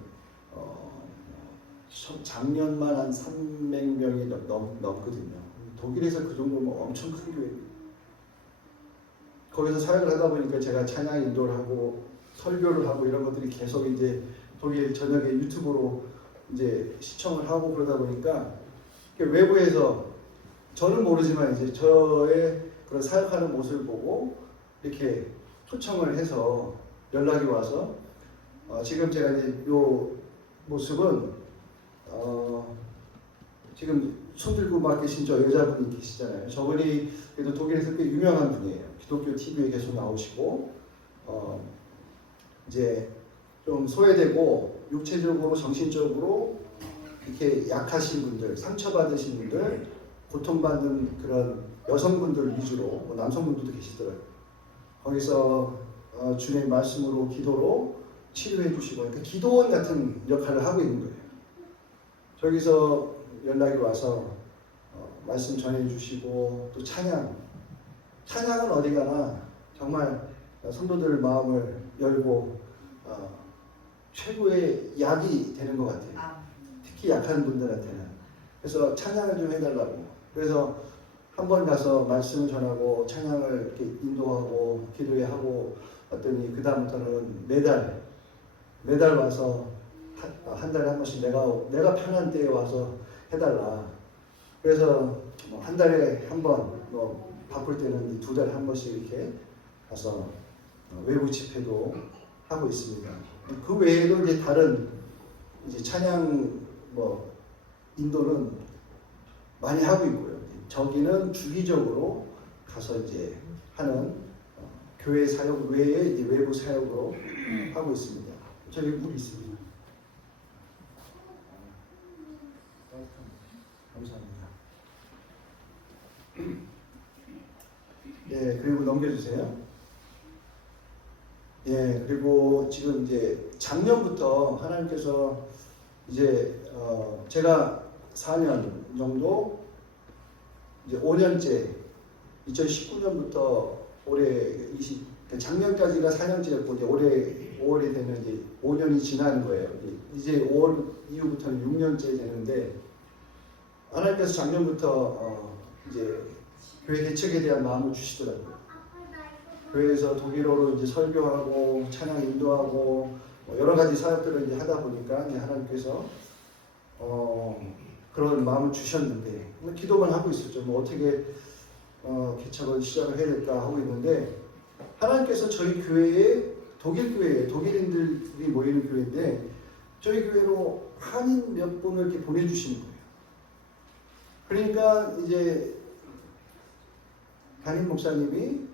작년만 한 300명이 넘거든요. 독일에서 그 정도면 엄청 큰 교회입니다. 거기서 사역을 하다 보니까 제가 찬양 인도를 하고 설교를 하고 이런 것들이 계속 이제 독일 전역에 유튜브로 이제 시청을 하고 그러다 보니까 외부에서 저는 모르지만 이제 저의 그런 사역하는 모습을 보고 이렇게 초청을 해서 연락이 와서 지금 제가 이제 요 모습은 지금 손 들고 막 계신 저 여자분이 계시잖아요. 저분이 그래도 독일에서 꽤 유명한 분이에요. 기독교 TV에 계속 나오시고 이제 좀 소외되고 육체적으로 정신적으로 이렇게 약하신 분들, 상처받으신 분들, 고통받는 그런 여성분들 위주로 뭐 남성분들도 계시더라고요. 거기서 주님의 말씀으로 기도로 치료해 주시고 그러니까 기도원 같은 역할을 하고 있는 거예요. 저기서 연락이 와서 말씀 전해 주시고 또 찬양은 어디 가나 정말 성도들 마음을 열고 최고의 약이 되는 것 같아요. 특히 약한 분들한테는. 그래서 찬양을 좀 해달라고. 그래서 한 번 가서 말씀을 전하고 찬양을 이렇게 인도하고 기도회 하고 왔더니 그 다음부터는 매달 와서 한 달에 한 번씩 내가 편한 때에 와서 해달라. 그래서 한 달에 한 번, 바쁠 때는 2달에 한 번씩 이렇게 가서 외부 집회도 하고 있습니다. 그 외에도 이제 다른 이제 찬양 인도는 많이 하고 있고요. 저기는 주기적으로 가서 이제 하는 교회 사역 외에 이제 외부 사역으로 하고 있습니다. 저기 물 있습니다. 감사합니다. 예, 그리고 넘겨주세요. 예, 그리고 지금 이제 작년부터 하나님께서 이제 제가 4년 정도 이제 5년째 2019년부터 올해 작년까지가 4년째였고 이제 올해 5월이 되면 이제 5년이 지나는 거예요. 이제 5월 이후부터는 6년째 되는데 하나님께서 작년부터 이제 교회 개척에 대한 마음을 주시더라고요. 교회에서 독일어로 이제 설교하고 찬양 인도하고 여러 가지 사역들을 이제 하다 보니까 이제 하나님께서 그런 마음을 주셨는데 기도만 하고 있었죠. 어떻게 개척을 시작을 해야 될까 하고 있는데 하나님께서 저희 교회에 독일인들이 모이는 교회인데 저희 교회로 한인 몇 분을 이렇게 보내주시는 거예요. 그러니까 이제 담임 목사님이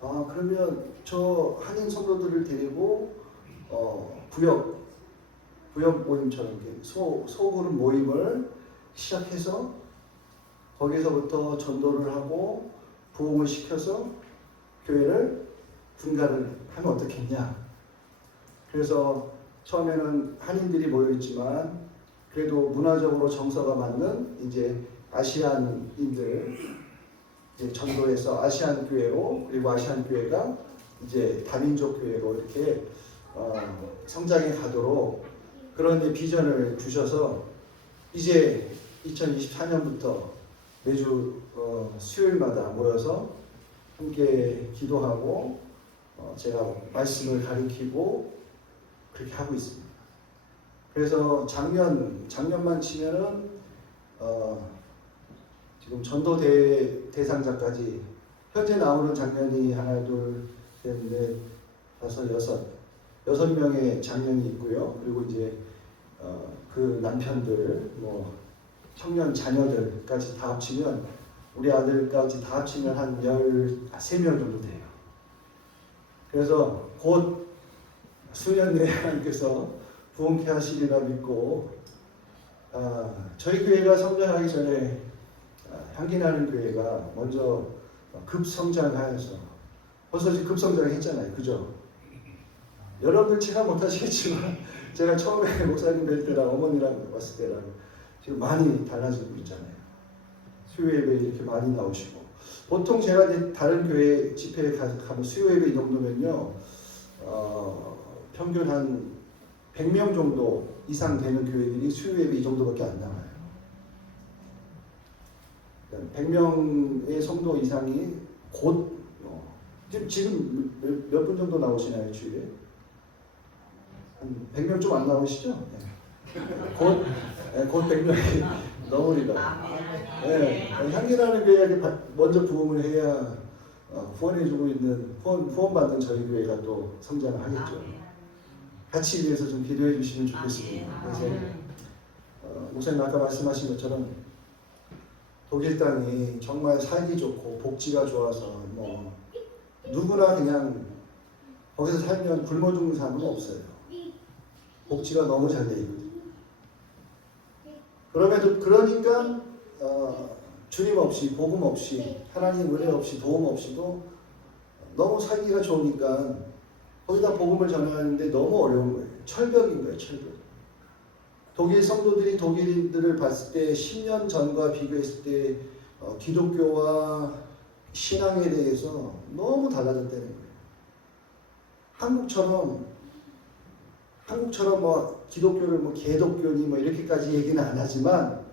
그러면 저 한인 성도들을 데리고 부역 모임처럼 이렇게 소그룹 모임을 시작해서 거기서부터 전도를 하고 부흥을 시켜서 교회를 분가를 하면 어떻겠냐. 그래서 처음에는 한인들이 모여있지만 그래도 문화적으로 정서가 맞는 이제 아시안인들 이제 전도해서 아시안 교회로 그리고 아시안 교회가 이제 다민족 교회로 이렇게 성장해 가도록 그런 이제 비전을 주셔서 이제 2024년부터 매주 수요일마다 모여서 함께 기도하고 제가 말씀을 가르치고 그렇게 하고 있습니다. 그래서 작년만 치면은 지금 전도 대상자까지 현재 나오는 장면이 하나 둘 셋 넷 다섯 여섯 명의 장면이 있고요. 그리고 이제 그 남편들 청년 자녀들까지 다 합치면 우리 아들까지 다 합치면 한 13명 정도 돼요. 그래서 곧 수년 내에 하나님께서 부흥케 하시리라 믿고 저희 교회가 성장하기 전에 향기나는 교회가 먼저 급성장하여서 벌써 지금 급성장했잖아요. 그죠? 여러분들 체감 못하시겠지만 제가 처음에 목사님 뵐 때랑 어머니랑 왔을 때랑 지금 많이 달라지고 있잖아요. 수요 예배 이렇게 많이 나오시고 보통 제가 이제 다른 교회 집회에 가면 수요 예배 이 정도면요 평균 한 100명 정도 이상 되는 교회들이 수요 예배 이 정도밖에 안 나와요. 100명의 성도 이상이 곧 지금 몇 분 정도 나오시나요 주일에? 한 100명 좀 안 나오시죠? 곧 100명이 넣으리라. 네, 향기나는 교회에게 먼저 부흥을 해야 후원해주고 있는 후원받는 저희 교회가 또 성장을 하겠죠. 같이 위해서 좀 기도해 주시면 좋겠습니다. 그래서 목사님 아까 말씀하신 것처럼 독일 땅이 정말 살기 좋고 복지가 좋아서 뭐 누구나 그냥 거기서 살면 굶어 죽는 사람은 없어요. 복지가 너무 잘 돼 있거든요. 그럼에도 그러니까 주님 없이 복음 없이 하나님 은혜 없이 도움 없이도 너무 살기가 좋으니까 거기다 복음을 전하는데 너무 어려운 거예요. 철벽인 거예요. 철벽. 독일 성도들이 독일인들을 봤을 때 10년 전과 비교했을 때 기독교와 신앙에 대해서 너무 달라졌다는 거예요. 한국처럼 뭐 기독교를 뭐 개독교니 뭐 이렇게까지 얘기는 안 하지만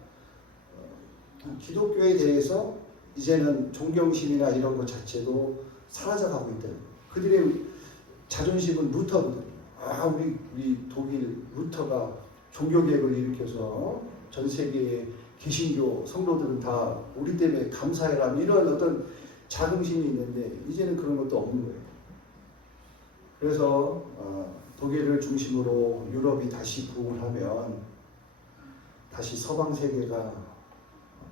기독교에 대해서 이제는 존경심이나 이런 것 자체도 사라져가고 있다는 거예요. 그들의 자존심은 루터거든요. 우리 독일 루터가 종교개혁을 일으켜서 전 세계의 개신교 성도들은 다 우리 때문에 감사해라 이런 어떤 자긍심이 있는데 이제는 그런 것도 없는 거예요. 그래서 독일을 중심으로 유럽이 다시 부흥을 하면 다시 서방 세계가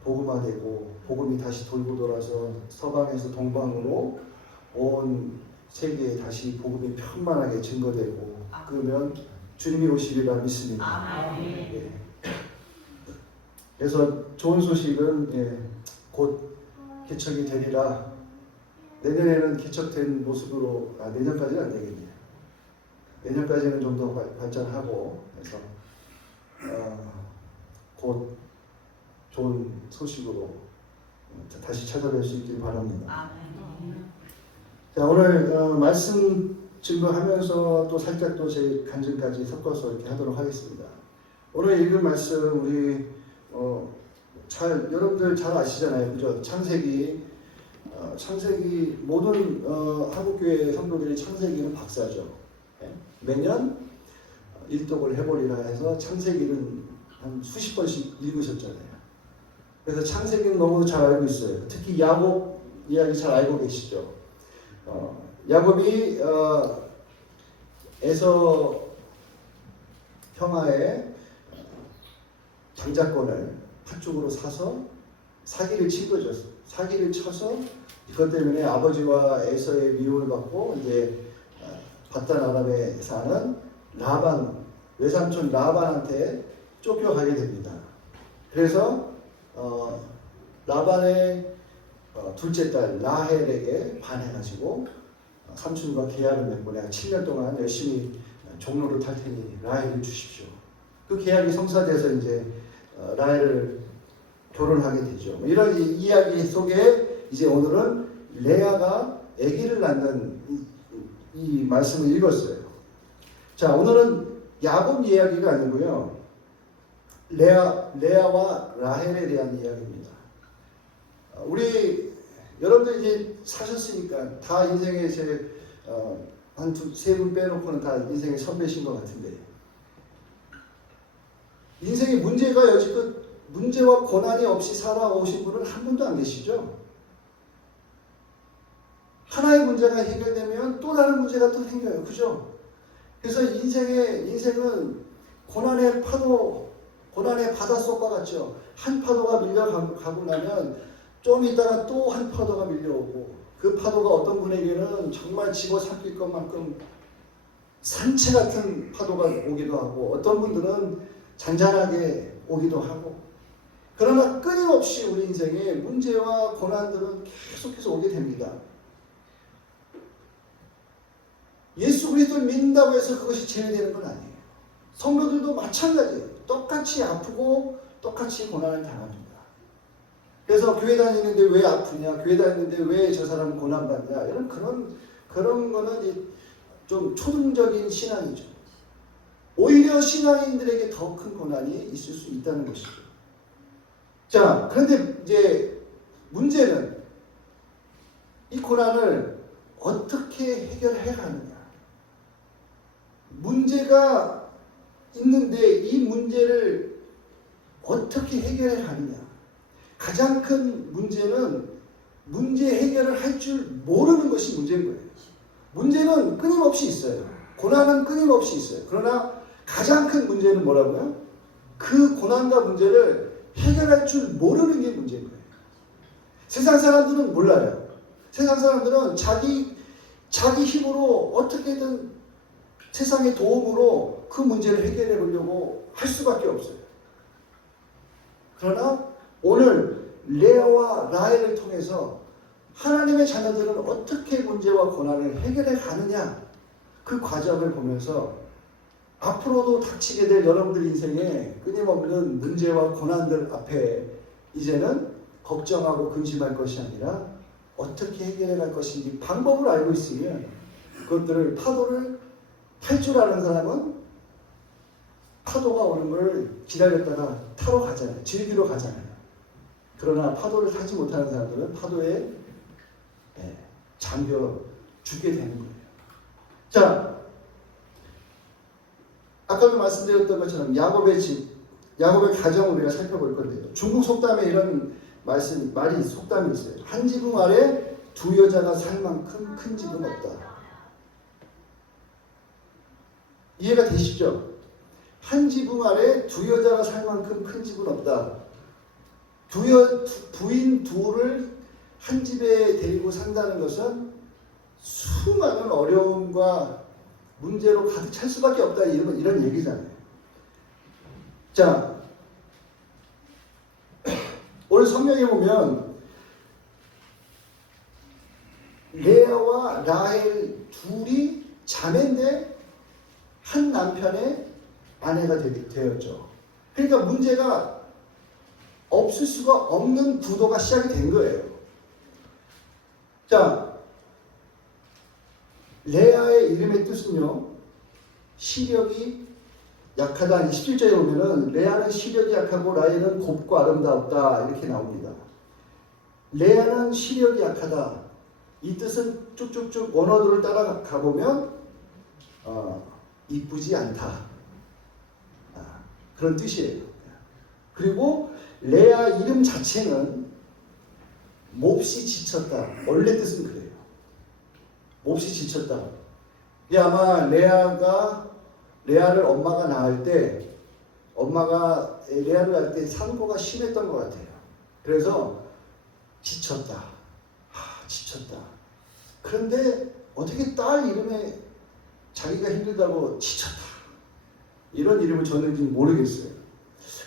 복음화되고 복음이 다시 돌고 돌아서 서방에서 동방으로 온 세계에 다시 복음이 편만하게 증거되고 그러면 주님이 오시리라 믿습니다. 예. 그래서 좋은 소식은 곧 개척이 되리라. 내년에는 개척된 모습으로 내년까지는 안 되겠네요. 내년까지는 좀 더 발전하고 해서 곧 좋은 소식으로 다시 찾아뵐 수 있길 바랍니다. 자, 오늘 말씀 증거하면서 또 살짝 또 제 간증까지 섞어서 이렇게 하도록 하겠습니다. 오늘 읽은 말씀 우리 여러분들 잘 아시잖아요, 그죠? 창세기 모든 한국교회 성도들이 창세기는 박사죠. 매년 일독을 해보리라 해서 창세기는 한 수십 번씩 읽으셨잖아요. 그래서 창세기는 너무 잘 알고 있어요. 특히 야곱 이야기 잘 알고 계시죠. 야곱이 에서 형아의 장자권을 팥죽으로 사서 사기를 친 거죠. 사기를 쳐서 그것 때문에 아버지와 에서의 미움을 받고 이제 바단 아람에 사는 라반 외삼촌 라반한테 쫓겨가게 됩니다. 그래서 라반의 둘째 딸 라헬에게 반해가지고 삼촌과 계약을 맺고 내가 7년 동안 열심히 종로를 탈 테니 라헬을 주십시오. 그 계약이 성사돼서 이제 라헬을 결혼하게 되죠. 이런 이야기 속에 이제 오늘은 레아가 아기를 낳는 이 말씀을 읽었어요. 자, 오늘은 야곱 이야기가 아니고요. 레아와 라헬에 대한 이야기입니다. 우리 여러분들 이제 사셨으니까 다 인생에 한 세 분 빼놓고는 다 인생의 선배신 것 같은데 인생의 문제가 여지껏 문제와 고난이 없이 살아오신 분은 한 분도 안 계시죠? 하나의 문제가 해결되면 또 다른 문제가 또 생겨요. 그죠? 그래서 인생은 고난의 파도, 고난의 바닷속과 같죠. 한 파도가 밀려가고 나면 좀 있다가 또 한 파도가 밀려오고 그 파도가 어떤 분에게는 정말 집어삼킬 것만큼 산채 같은 파도가 오기도 하고 어떤 분들은 잔잔하게 오기도 하고 그러나 끊임없이 우리 인생에 문제와 고난들은 계속해서 오게 됩니다. 예수 그리스도를 믿는다고 해서 그것이 제외되는 건 아니에요. 성도들도 마찬가지예요. 똑같이 아프고 똑같이 고난을 당합니다. 그래서 교회 다니는데 왜 아프냐, 교회 다니는데 왜 저 사람 고난받냐, 이런 그런 거는 좀 초등적인 신앙이죠. 오히려 신앙인들에게 더 큰 고난이 있을 수 있다는 것이죠. 자, 그런데 이제 문제는 이 고난을 어떻게 해결해 가느냐. 문제가 있는데 이 문제를 어떻게 해결해 가느냐. 가장 큰 문제는 문제 해결을 할 줄 모르는 것이 문제인 거예요. 문제는 끊임없이 있어요. 고난은 끊임없이 있어요. 그러나 가장 큰 문제는 뭐라고요? 그 고난과 문제를 해결할 줄 모르는 게 문제인 거예요. 세상 사람들은 몰라요. 세상 사람들은 자기 힘으로 어떻게든 세상의 도움으로 그 문제를 해결해 보려고 할 수밖에 없어요. 그러나 오늘 레아와 라헬을 통해서 하나님의 자녀들은 어떻게 문제와 고난을 해결해 가느냐, 그 과정을 보면서 앞으로도 닥치게 될 여러분들 인생에 끊임없는 문제와 고난들 앞에 이제는 걱정하고 근심할 것이 아니라 어떻게 해결해 갈 것인지 방법을 알고 있으면 그것들을 파도를 탈 줄 아는 사람은 파도가 오는 걸 기다렸다가 타러 가잖아요. 즐기러 가잖아요. 그러나 파도를 타지 못하는 사람들은 파도에 잠겨 죽게 되는 거예요. 자, 아까도 말씀드렸던 것처럼 야곱의 집, 야곱의 가정을 우리가 살펴볼 건데요. 중국 속담에 이런 말이 속담이 있어요. 한 지붕 아래 두 여자가 살 만큼 큰 집은 없다. 이해가 되시죠? 한 지붕 아래 두 여자가 살 만큼 큰 집은 없다. 부인 둘을 한 집에 데리고 산다는 것은 수많은 어려움과 문제로 가득 찰 수밖에 없다. 이런 얘기잖아요. 자, 오늘 성경에 보면 레아와 라헬 둘이 자매인데 한 남편의 아내가 되었죠. 그러니까 문제가 없을 수가 없는 구도가 시작이 된 거예요. 자, 레아의 이름의 뜻은요, 시력이 약하다. 17절에 보면은 레아는 시력이 약하고 라헬은 곱고 아름답다 이렇게 나옵니다. 레아는 시력이 약하다. 이 뜻은 쭉쭉쭉 원어들을 따라가 보면 이쁘지 않다. 그런 뜻이에요. 그리고 레아 이름 자체는 몹시 지쳤다. 원래 뜻은 그래요. 몹시 지쳤다. 이게 아마 레아를 엄마가 낳을 때, 엄마가 레아를 낳을 때 산고가 심했던 것 같아요. 그래서 지쳤다. 지쳤다. 그런데 어떻게 딸 이름에 자기가 힘들다고 지쳤다. 이런 이름을 줬는지 모르겠어요.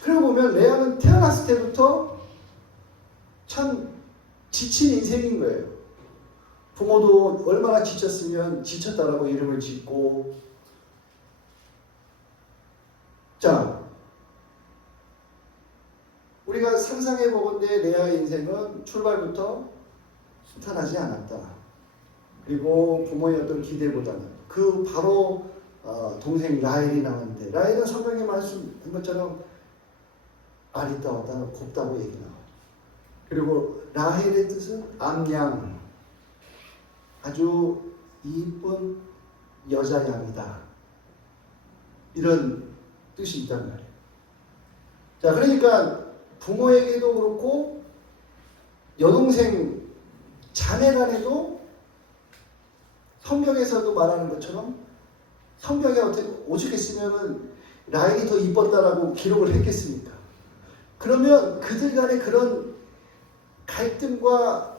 그러고 보면 레아는 태어났을 때부터 참 지친 인생인 거예요. 부모도 얼마나 지쳤으면 지쳤다라고 이름을 짓고. 자, 우리가 상상해 보건대 레아의 인생은 출발부터 순탄하지 않았다. 그리고 부모의 어떤 기대보다는 그 바로 동생 라헬이 나왔는데, 라헬은 성경에 말씀한 것처럼 아리따웠다, 곱다고 얘기 나와요. 그리고 라헬의 뜻은 암양, 아주 이쁜 여자 양이다. 이런 뜻이 있단 말이에요. 자, 그러니까 부모에게도 그렇고 여동생 자매 간에도 성경에서도 말하는 것처럼, 성경에 어떻게 오죽했으면은 라헬이 더 이뻤다라고 기록을 했겠습니까? 그러면 그들 간의 그런 갈등과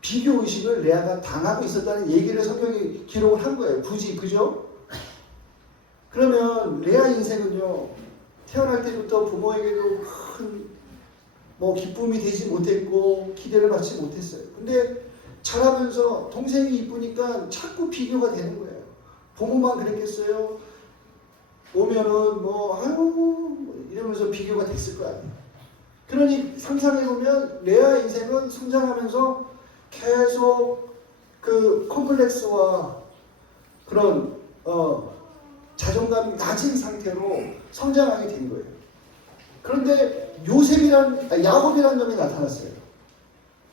비교 의식을 레아가 당하고 있었다는 얘기를 성경이 기록을 한 거예요. 굳이, 그죠? 그러면 레아 인생은요, 태어날 때부터 부모에게도 큰 기쁨이 되지 못했고 기대를 받지 못했어요. 근데 자라면서 동생이 이쁘니까 자꾸 비교가 되는 거예요. 부모만 그랬겠어요? 오면은 이러면서 비교가 됐을 거 아니에요. 그러니 상상해보면 레아 인생은 성장하면서 계속 그 컴플렉스와 그런 자존감이 낮은 상태로 성장하게 된 거예요. 그런데 야곱이라는 놈이 나타났어요.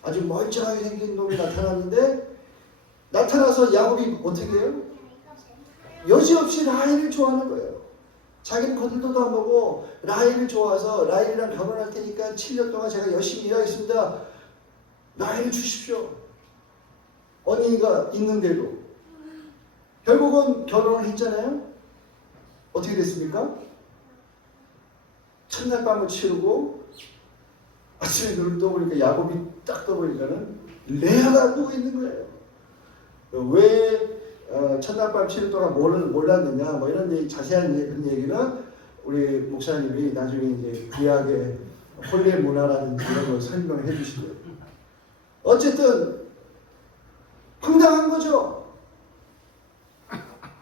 아주 멀쩡하게 생긴 놈이 나타났는데, 나타나서 야곱이 어떻게 해요? 여지없이 라헬을 좋아하는 거예요. 자기는 거들떠도 안 보고 라헬을 좋아서 라헬이랑 결혼할 테니까 7년 동안 제가 열심히 일하겠습니다. 라헬을 주십시오. 언니가 있는데도. 결국은 결혼을 했잖아요. 어떻게 됐습니까? 첫날 밤을 치르고 아침에 눈을 떠보니까 야곱이 딱 떠보니까는 레아가 누워있는 거예요. 왜 첫날 밤 치를 동안 몰랐느냐 뭐 이런 얘기, 자세한 그런 얘기는 우리 목사님이 나중에 이제 구약의 홀리의 문화라든지 이런 걸 설명을 해주시고요. 어쨌든 황당한 거죠.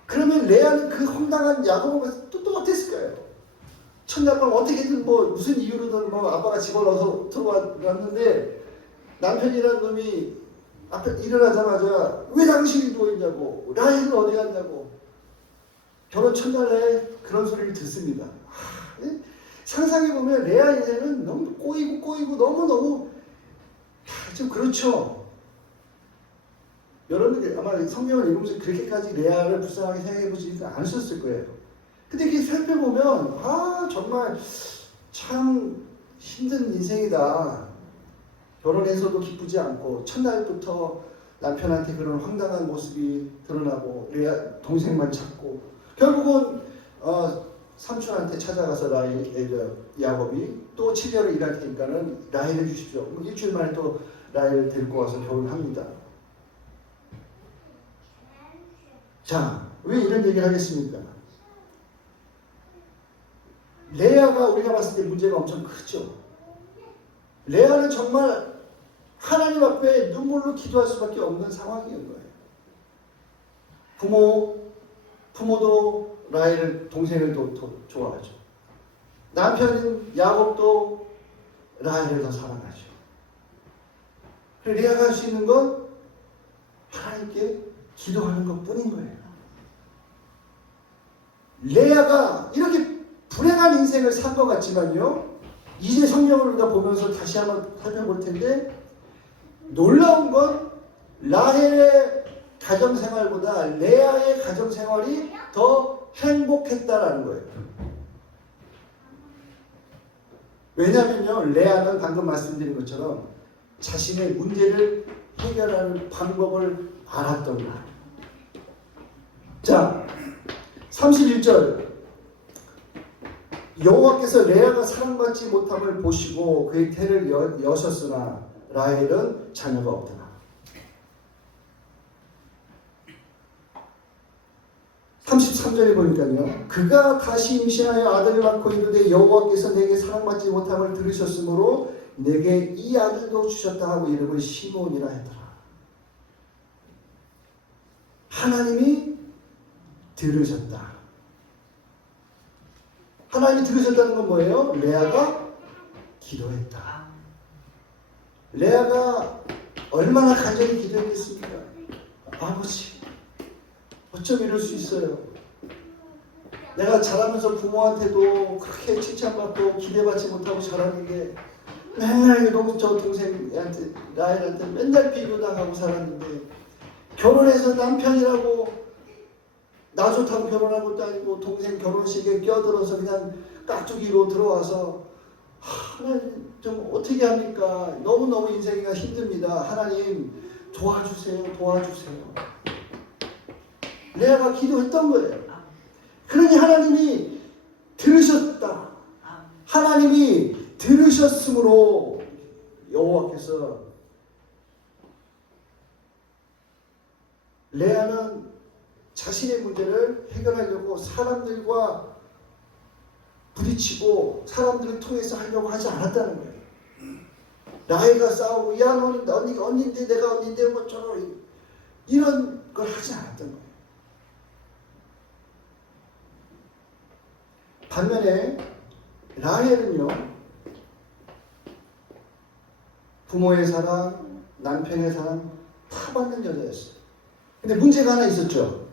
그러면 레아는 그 황당한 야곱을 또 어땠을까요? 첫날 밤 어떻게든 뭐 무슨 이유로든 뭐 아빠가 집어넣어서 들어왔는데 남편이라는 놈이 앞에 일어나자마자 왜 당신이 누워있냐고, 라헬은 어디 갔냐고. 결혼 첫날에 그런 소리를 듣습니다. 상상해보면 레아 인생은 너무 꼬이고 너무너무 좀 그렇죠. 여러분들 아마 성경을 읽으면서 그렇게까지 레아를 불쌍하게 생각해보지 않으셨을 거예요. 근데 이렇게 살펴보면 정말 참 힘든 인생이다. 결혼해서도 기쁘지 않고 첫날부터 남편한테 그런 황당한 모습이 드러나고 레아 동생만 찾고 결국은 삼촌한테 찾아가서 야곱이 또 7년을 일할 테니까는 라헬을 주십시오. 일주일 만에 또 라헬을 데리고 와서 결혼합니다. 자, 왜 이런 얘기를 하겠습니까? 레아가 우리가 봤을 때 문제가 엄청 크죠. 레아는 정말 하나님 앞에 눈물로 기도할 수밖에 없는 상황이었던 거예요. 부모도 라헬을 동생을 더 좋아하죠. 남편인 야곱도 라헬을 더 사랑하죠. 레아가 할 수 있는 건 하나님께 기도하는 것뿐인 거예요. 레아가 이렇게 불행한 인생을 산 것 같지만요. 이제 성경을 우리가 보면서 다시 한번 살펴볼 텐데 놀라운 건 라헬의 가정생활보다 레아의 가정생활이 더 행복했다라는 거예요. 왜냐면요, 레아는 방금 말씀드린 것처럼 자신의 문제를 해결하는 방법을 알았던 거예요. 자, 31절 여호와께서 레아가 사랑받지 못함을 보시고 그의 태를 여셨으나 라헬은 자녀가 없더라. 33절에 보니까요. 그가 다시 임신하여 아들을 낳고 이르되 여호와께서 내게 사랑받지 못함을 들으셨으므로 내게 이 아들도 주셨다 하고 이름을 시몬이라 하더라. 하나님이 들으셨다. 하나님이 들으셨다는 건 뭐예요? 레아가 기도했다. 레아가 얼마나 간절히 기도했겠습니까? 아버지, 어쩜 이럴 수 있어요? 내가 자라면서 부모한테도 그렇게 칭찬받고 기대받지 못하고 자랐는데 맨날 저 동생한테 라헬한테 맨날 비교당하고 살았는데 결혼해서 남편이라고 나 좋다고 결혼한 것도 아니고 동생 결혼식에 껴들어서 그냥 깍두기로 들어와서 하나님 좀 어떻게 합니까? 너무너무 인생이가 힘듭니다. 하나님 도와주세요. 레아가 기도했던 거예요. 그러니 하나님이 들으셨다. 하나님이 들으셨으므로 여호와께서 레아는 자신의 문제를 해결하려고 사람들과 부딪히고 사람들을 통해서 하려고 하지 않았다는 거예요. 라헬과 싸우고 야 너는 언니인데 내가 언니인데 뭐처럼 이런 걸 하지 않았던 거예요. 반면에 라헬은요, 부모의 사랑, 남편의 사랑 다 받는 여자였어요. 근데 문제가 하나 있었죠.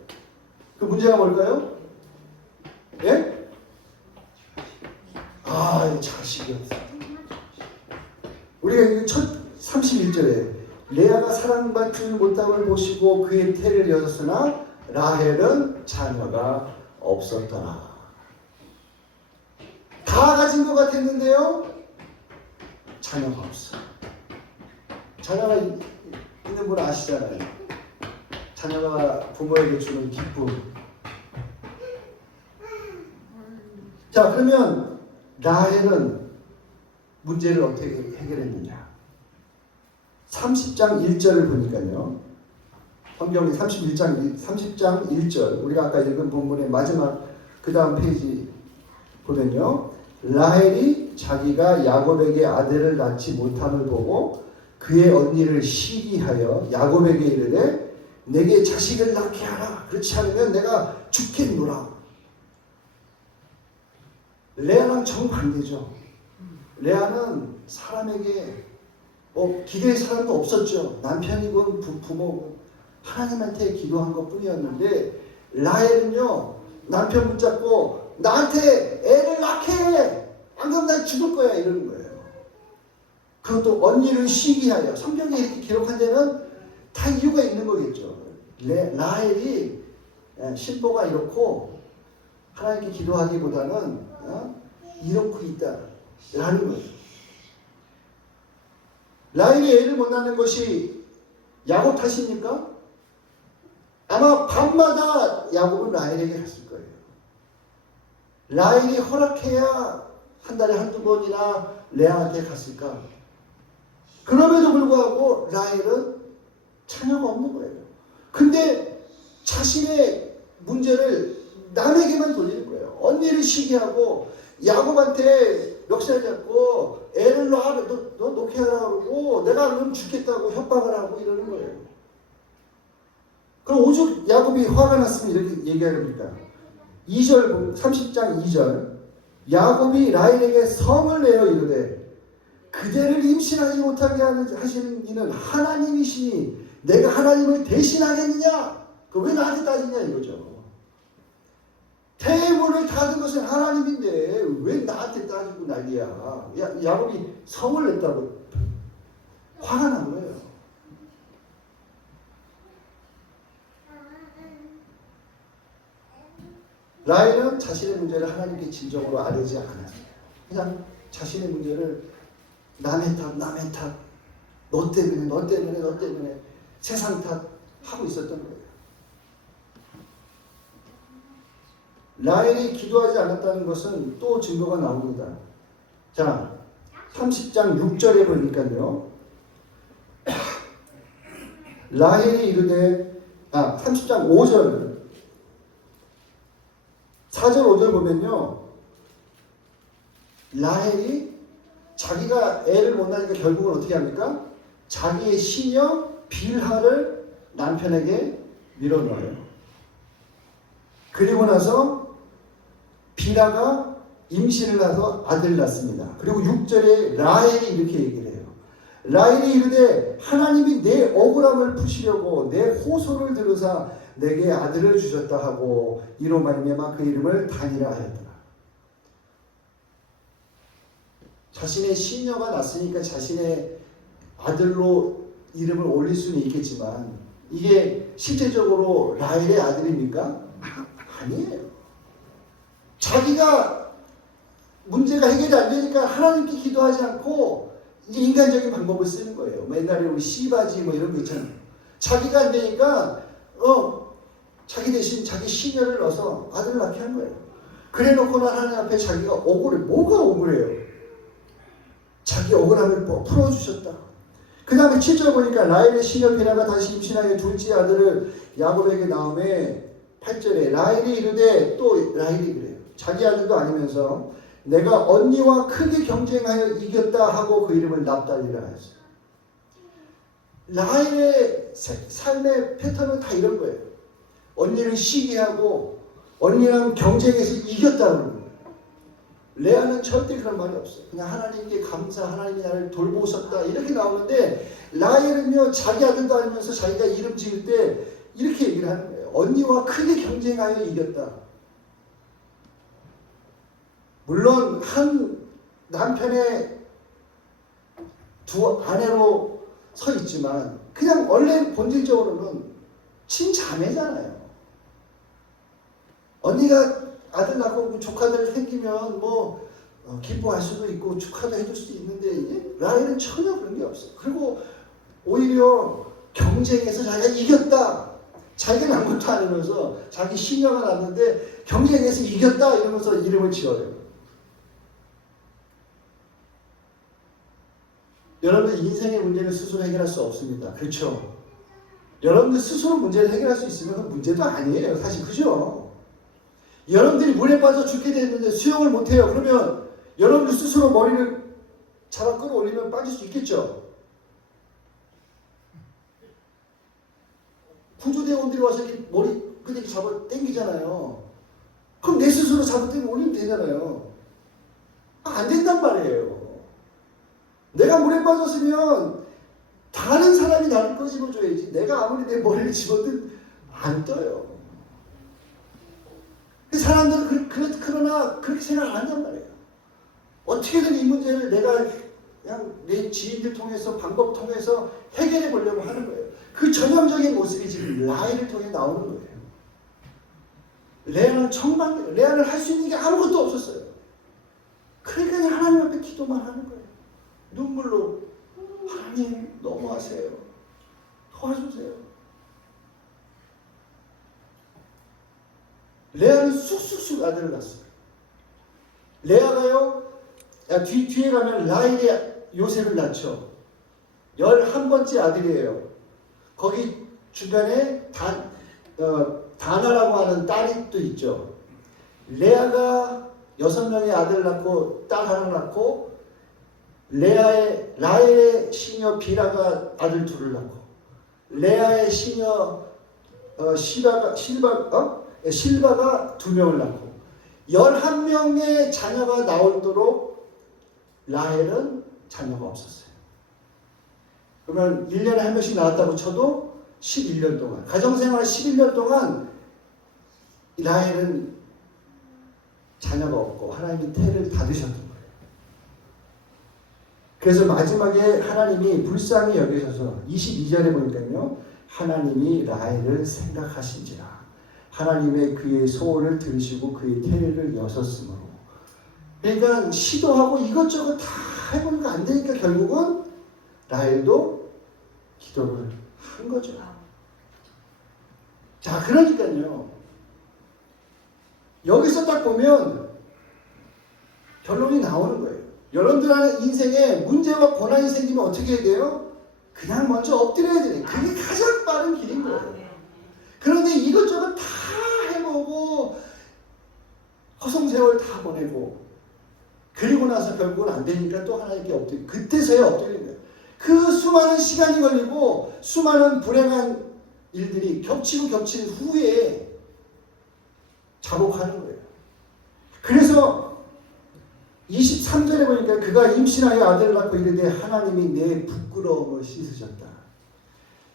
그 문제가 뭘까요? 예? 자식이 없어. 우리가 첫 31절에 레아가 사랑받지 못함을 보시고 그의 태를 여셨으나 라헬은 자녀가 없었더라. 다 가진 것 같았는데요. 자녀가 없어. 자녀가 있는 분 아시잖아요. 자녀가 부모에게 주는 기쁨. 자, 그러면 라헬은 문제를 어떻게 해결했느냐? 30장 1절을 보니까요. 성경이 30장 1절, 우리가 아까 읽은 본문의 마지막 그 다음 페이지 보면요. 라헬이 자기가 야곱에게 아들을 낳지 못함을 보고 그의 언니를 시기하여 야곱에게 이르되 내게 자식을 낳게 하라. 그렇지 않으면 내가 죽겠노라. 레아랑 정반대죠. 레아는 사람에게 기댈 사람도 없었죠. 남편이건 부모고 하나님한테 기도한 것 뿐이었는데 라헬은요, 남편 붙잡고 나한테 애를 낳게 해. 안 그러면 난 죽을 거야 이러는 거예요. 그것도 언니를 시기하여. 성경에 이렇게 기록한 데는 다 이유가 있는 거겠죠. 라헬이 신보가 이렇고 하나님께 기도하기보다는 이렇고 있다라는 거예요. 라헬이 애를 못 낳는 것이 야곱 탓입니까? 아마 밤마다 야곱은 라헬에게 갔을 거예요. 라헬이 허락해야 한 달에 한두 번이나 레아한테 갔을까? 그럼에도 불구하고 라헬은 자녀가 없는 거예요. 근데 자신의 문제를 남에게만 돌리는 거예요. 언니를 시기하고 야곱한테 멱살 잡고 애를 너 놓게 하라 그러고 내가 안 그러면 죽겠다고 협박을 하고 이러는 거예요. 그럼 오죽 야곱이 화가 났으면 이렇게 얘기합니까? 2절 30장 2절 야곱이 라헬에게 성을 내어 이르되 그대를 임신하지 못하게 하시는 이는 하나님이시니 내가 하나님을 대신하겠느냐? 왜 나한테 따지냐 이거죠. 태문을 닫은 것은 하나님인데 왜 나한테 따지고 난리야. 야곱이 성을 냈다고 화가 난 거예요. 라헬은 자신의 문제를 하나님께 진정으로 아뢰지 않았어요. 그냥 자신의 문제를 남의 탓, 너 때문에 세상 탓 하고 있었던 거예요. 라헬이 기도하지 않았다는 것은 또 증거가 나옵니다. 자, 30장 6절에 보니까요. 라헬이 이르되 30장 5절 4절 5절 보면요. 라헬이 자기가 애를 못 낳으니까 결국은 어떻게 합니까? 자기의 시녀 빌하를 남편에게 밀어넣어요. 그리고 나서 빌하가 임신을 해서 아들을 낳습니다. 그리고 6절에 라헬이 이렇게 얘기를 해요. 라헬이 이르되 하나님이 내 억울함을 푸시려고 내 호소를 들으사 내게 아들을 주셨다 하고 이로 말미암아 그 이름을 단이라 하였더라. 자신의 시녀가 났으니까 자신의 아들로 이름을 올릴 수는 있겠지만 이게 실제적으로 라헬의 아들입니까? 아니에요. 자기가 문제가 해결이 안 되니까 하나님께 기도하지 않고 이제 인간적인 방법을 쓰는 거예요. 옛날에 우리 씨바지 뭐 이런 거 있잖아요. 자기가 안 되니까 자기 대신 자기 시녀를 넣어서 아들을 낳게 한 거예요. 그래 놓고는 하나님 앞에 자기가 억울해. 뭐가 억울해요? 자기 억울함을 풀어주셨다. 그 다음에 7절 보니까 라헬의 시녀 빌하가 다시 임신하여 둘째 아들을 야곱에게 낳음에 8절에 라헬이 이르되 또 라헬이 그래요. 자기 아들도 아니면서 내가 언니와 크게 경쟁하여 이겼다 하고 그 이름을 납달리라 했어요. 라헬의 삶의 패턴은 다 이런 거예요. 언니를 시기하고 언니랑 경쟁해서 이겼다는 거예요. 레아는 절대 그런 말이 없어요. 그냥 하나님께 감사, 하나님이 나를 돌보셨다 이렇게 나오는데 라헬은요 자기 아들도 아니면서 자기가 이름 지을 때 이렇게 얘기를 하는 거예요. 언니와 크게 경쟁하여 이겼다. 물론 한 남편의 두 아내로 서 있지만 그냥 원래 본질적으로는 친자매잖아요. 언니가 아들 낳고 조카들 생기면 뭐 기뻐할 수도 있고 축하도 해줄 수도 있는데 라헬은 전혀 그런 게 없어요. 그리고 오히려 경쟁에서 자기가 이겼다. 자기가 난 것도 아니면서 자기 시녀가 났는데 경쟁에서 이겼다 이러면서 이름을 지어요. 여러분들 인생의 문제는 스스로 해결할 수 없습니다. 그렇죠? 여러분들 스스로 문제를 해결할 수 있으면 그 문제도 아니에요. 사실 그죠? 여러분들이 물에 빠져 죽게 됐는데 수영을 못해요. 그러면 여러분들 스스로 머리를 잡아 끌어올리면 빠질 수 있겠죠? 구조대원들이 와서 이렇게 머리 그냥 잡아 당기잖아요. 그럼 내 스스로 잡아 당겨 올리면 되잖아요. 안 된단 말이에요. 내가 물에 빠졌으면 다른 사람이 나를 끄집어줘야지. 내가 아무리 내 머리를 집어든 안 떠요. 사람들은 그러나 그렇게 생각 안 한단 말이에요. 어떻게든 이 문제를 내가 그냥 내 지인들 통해서 방법 통해서 해결해 보려고 하는 거예요. 그 전형적인 모습이 지금 라헬을 통해 나오는 거예요. 레아는 할 수 있는 게 아무것도 없었어요. 그러니까 그냥 하나님 앞에 기도만 하는 거예요. 눈물로 하나님 너무하세요. 도와주세요. 레아는 쑥쑥쑥 아들을 낳았어요. 레아가요, 뒤에 가면 라헬이 요셉을 낳죠. 11번째 아들이에요. 거기 주변에 다나라고 하는 딸이 또 있죠. 레아가 6명의 아들을 낳고 딸 하나 낳고 라헬의 시녀 비라가 아들 둘을 낳고 레아의 시녀 실바가 2명을 낳고 11명의 자녀가 나오도록 라헬은 자녀가 없었어요. 그러면 1년에 한 명씩 나왔다고 쳐도 11년 동안 가정생활 11년 동안 라헬은 자녀가 없고 하나님이 태를 닫으셨던 거예요. 그래서 마지막에 하나님이 불쌍히 여기셔서 22절에 보니까요. 하나님이 라헬을 생각하신지라. 하나님의 그의 소원을 들으시고 그의 태를 여셨으므로. 그러니까 시도하고 이것저것 다 해보니까 안 되니까 결국은 라헬도 기도를 한 거죠. 자, 그러니까요. 여기서 딱 보면 결론이 나오는 거예요. 여러분들 인생에 문제와 고난이 생기면 어떻게 해야 돼요? 그냥 먼저 엎드려야 돼요. 그게 가장 빠른 길인 거예요. 그런데 이것저것 다 해보고 허송세월 다 보내고 그리고 나서 결국은 안 되니까 또 하나님께 엎드리고 그때서야 엎드리는 거예요. 그 수많은 시간이 걸리고 수많은 불행한 일들이 겹치고 겹친 후에 자복하는 거예요. 그래서 23절에 보니까 그가 임신하여 아들을 낳고 이르되 하나님이 내 부끄러움을 씻으셨다.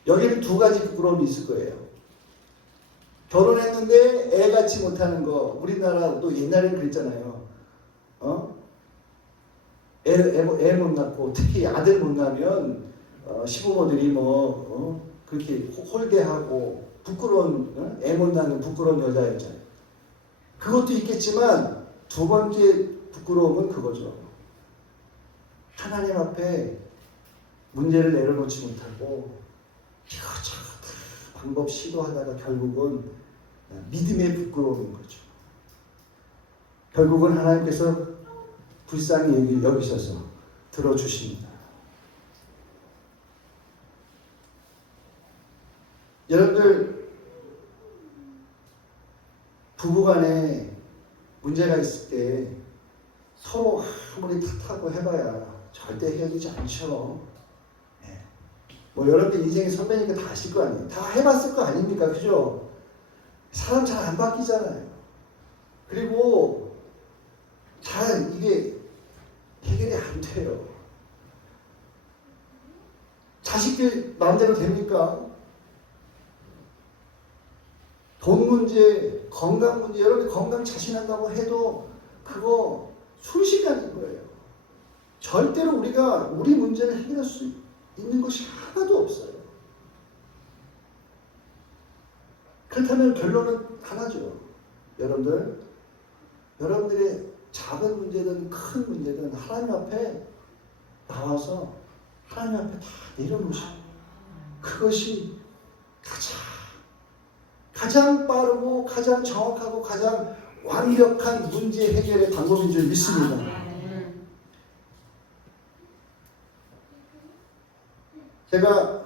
여기는 두 가지 부끄러움이 있을 거예요. 결혼했는데 애 갖지 못하는 거. 우리나라도 옛날에는 그랬잖아요. 애 못 낳고 특히 아들 못 낳으면 시부모들이 그렇게 홀대하고 부끄러운 애 못 낳는 부끄러운 여자였잖아요. 그것도 있겠지만 두 번째 부끄러움은 그거죠. 하나님 앞에 문제를 내려놓지 못하고 이것저것 방법 시도하다가 결국은 믿음의 부끄러움인 거죠. 결국은 하나님께서 불쌍히 여기셔서 들어주십니다. 여러분들 부부간에 문제가 있을 때 서로 아무리 탓하고 해봐야 절대 헤어지지 않죠. 네. 여러분들 인생의 선배니까 다 아실 거 아니에요. 다 해봤을 거 아닙니까? 그죠? 사람 잘 안 바뀌잖아요. 그리고 잘 이게 해결이 안 돼요. 자식들 마음대로 됩니까? 돈 문제, 건강 문제, 여러분 건강 자신한다고 해도 그거 순식간인 거예요. 절대로 우리가 우리 문제를 해결할 수 있는 것이 하나도 없어요. 그렇다면 결론은 하나죠. 여러분들의 작은 문제든 큰 문제든 하나님 앞에 나와서 하나님 앞에 다 내려놓으시고, 그것이 가장 빠르고 가장 정확하고 가장 완벽한 문제 해결의 방법인 줄 믿습니다. 제가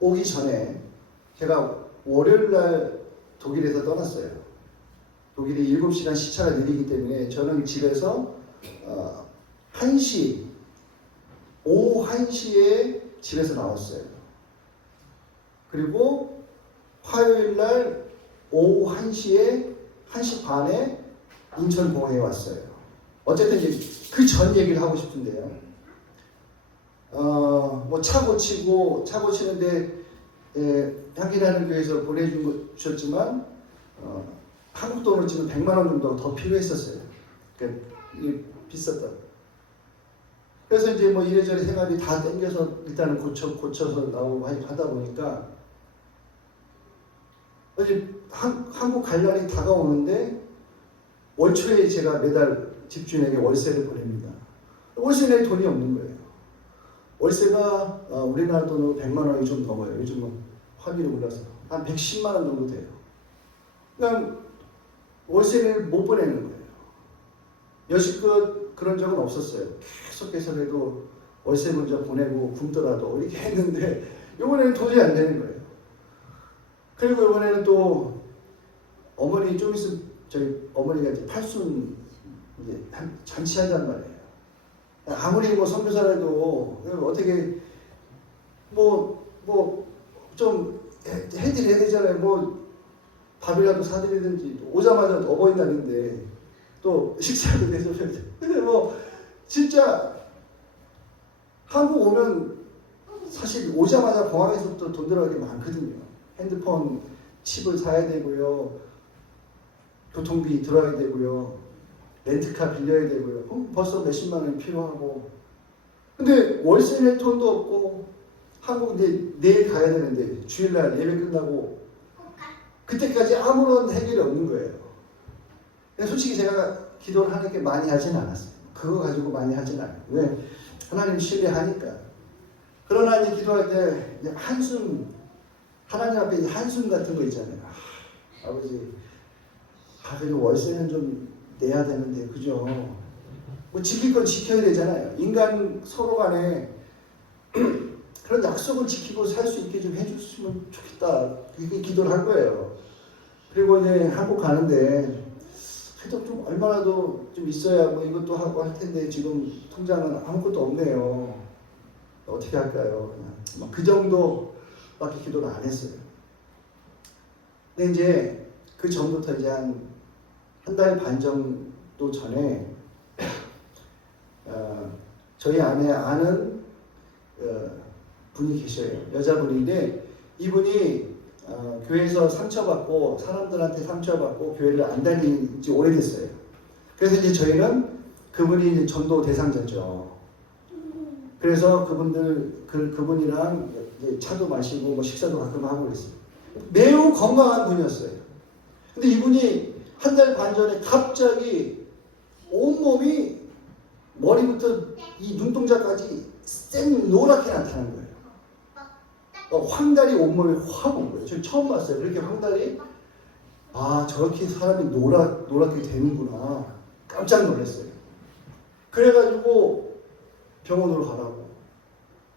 오기 전에 제가 월요일 날 독일에서 떠났어요. 독일이 7시간 시차가 느리기 때문에 저는 집에서 1시, 오후 1시에 집에서 나왔어요. 그리고 화요일 날 오후 1시에 1시 반에 인천공항에 왔어요. 어쨌든 그 전 얘기를 하고 싶은데요. 뭐 차 고치는데 향기나는 교회에서 보내주셨지만 한국 돈으로 치면 100만 원 정도 더 필요했었어요. 그러니까 이게 비쌌다. 그래서 이제 뭐 이래저래 생활이 다 땡겨서 일단은 고쳐서 나오고 하다 보니까 이제 한국 갈 날이 다가오는데 월초에 제가 매달 집주인에게 월세를 보냅니다. 월세 낼 돈이 없는 거예요. 월세가 우리나라 돈으로 100만 원이 좀 넘어요. 요즘은 환율이 올라서 한 110만 원 정도 돼요. 그냥 월세를 못 보내는 거예요. 여지껏 그런 적은 없었어요. 계속해서라도 월세 먼저 보내고 굶더라도 이렇게 했는데 이번에는 도저히 안 되는 거예요. 그리고 이번에는 또 어머니 좀 있으면 저희 어머니가 이제 팔순 이제 잔치한단 말이에요. 아무리 뭐 선교사라도 어떻게 뭐 좀 해드려야 되잖아요. 뭐 밥이라도 사드리든지 오자마자 어버이날인데 또 식사도 내줘야 돼. 근데 뭐 진짜 한국 오면 사실 오자마자 공항에서부터 돈 들어가기 많거든요. 핸드폰 칩을 사야 되고요. 교통비 들어야 되고요. 렌트카 빌려야 되고요. 벌써 몇십만 원이 필요하고. 근데 월세 낼 돈도 없고 한국 이제 내일 가야 되는데 주일날 예배 끝나고 그때까지 아무런 해결이 없는 거예요. 솔직히 제가 기도를 하는 게 많이 하진 않았어요. 그거 가지고 많이 하진 않아요. 왜? 하나님 신뢰하니까. 그러나 이제 기도할 때 이제 한숨, 하나님 앞에 이제 한숨 같은 거 있잖아요. 아버지, 그래도 월세는 좀 내야 되는데, 그죠? 뭐 지킬 건 지켜야 되잖아요. 인간 서로 간에 그런 약속을 지키고 살 수 있게 좀 해줬으면 좋겠다. 이게 기도를 한 거예요. 그리고 이제 한국 가는데, 그래도 좀 얼마라도 좀 있어야 뭐 이것도 하고 할 텐데, 지금 통장은 아무것도 없네요. 어떻게 할까요? 그냥 그 정도밖에 기도를 안 했어요. 근데 이제 그 전부터 이제 한 달 반 정도 전에 저희 아내 아는 분이 계셔요. 여자분인데 이분이 교회에서 상처받고 사람들한테 상처받고 교회를 안 다닌 지 오래됐어요. 그래서 이제 저희는 그분이 이제 전도 대상자죠. 그래서 그분이랑 이제 차도 마시고 뭐 식사도 가끔 하고 그랬어요. 매우 건강한 분이었어요. 근데 이분이 한 달 반 전에 갑자기 온몸이 머리부터 이 눈동자까지 생 노랗게 나타난 거예요. 황달이 온몸에 확 온 거예요. 저 처음 봤어요. 그렇게 황달이 저렇게 사람이 노랗게 되는구나. 깜짝 놀랐어요. 그래가지고 병원으로 가라고.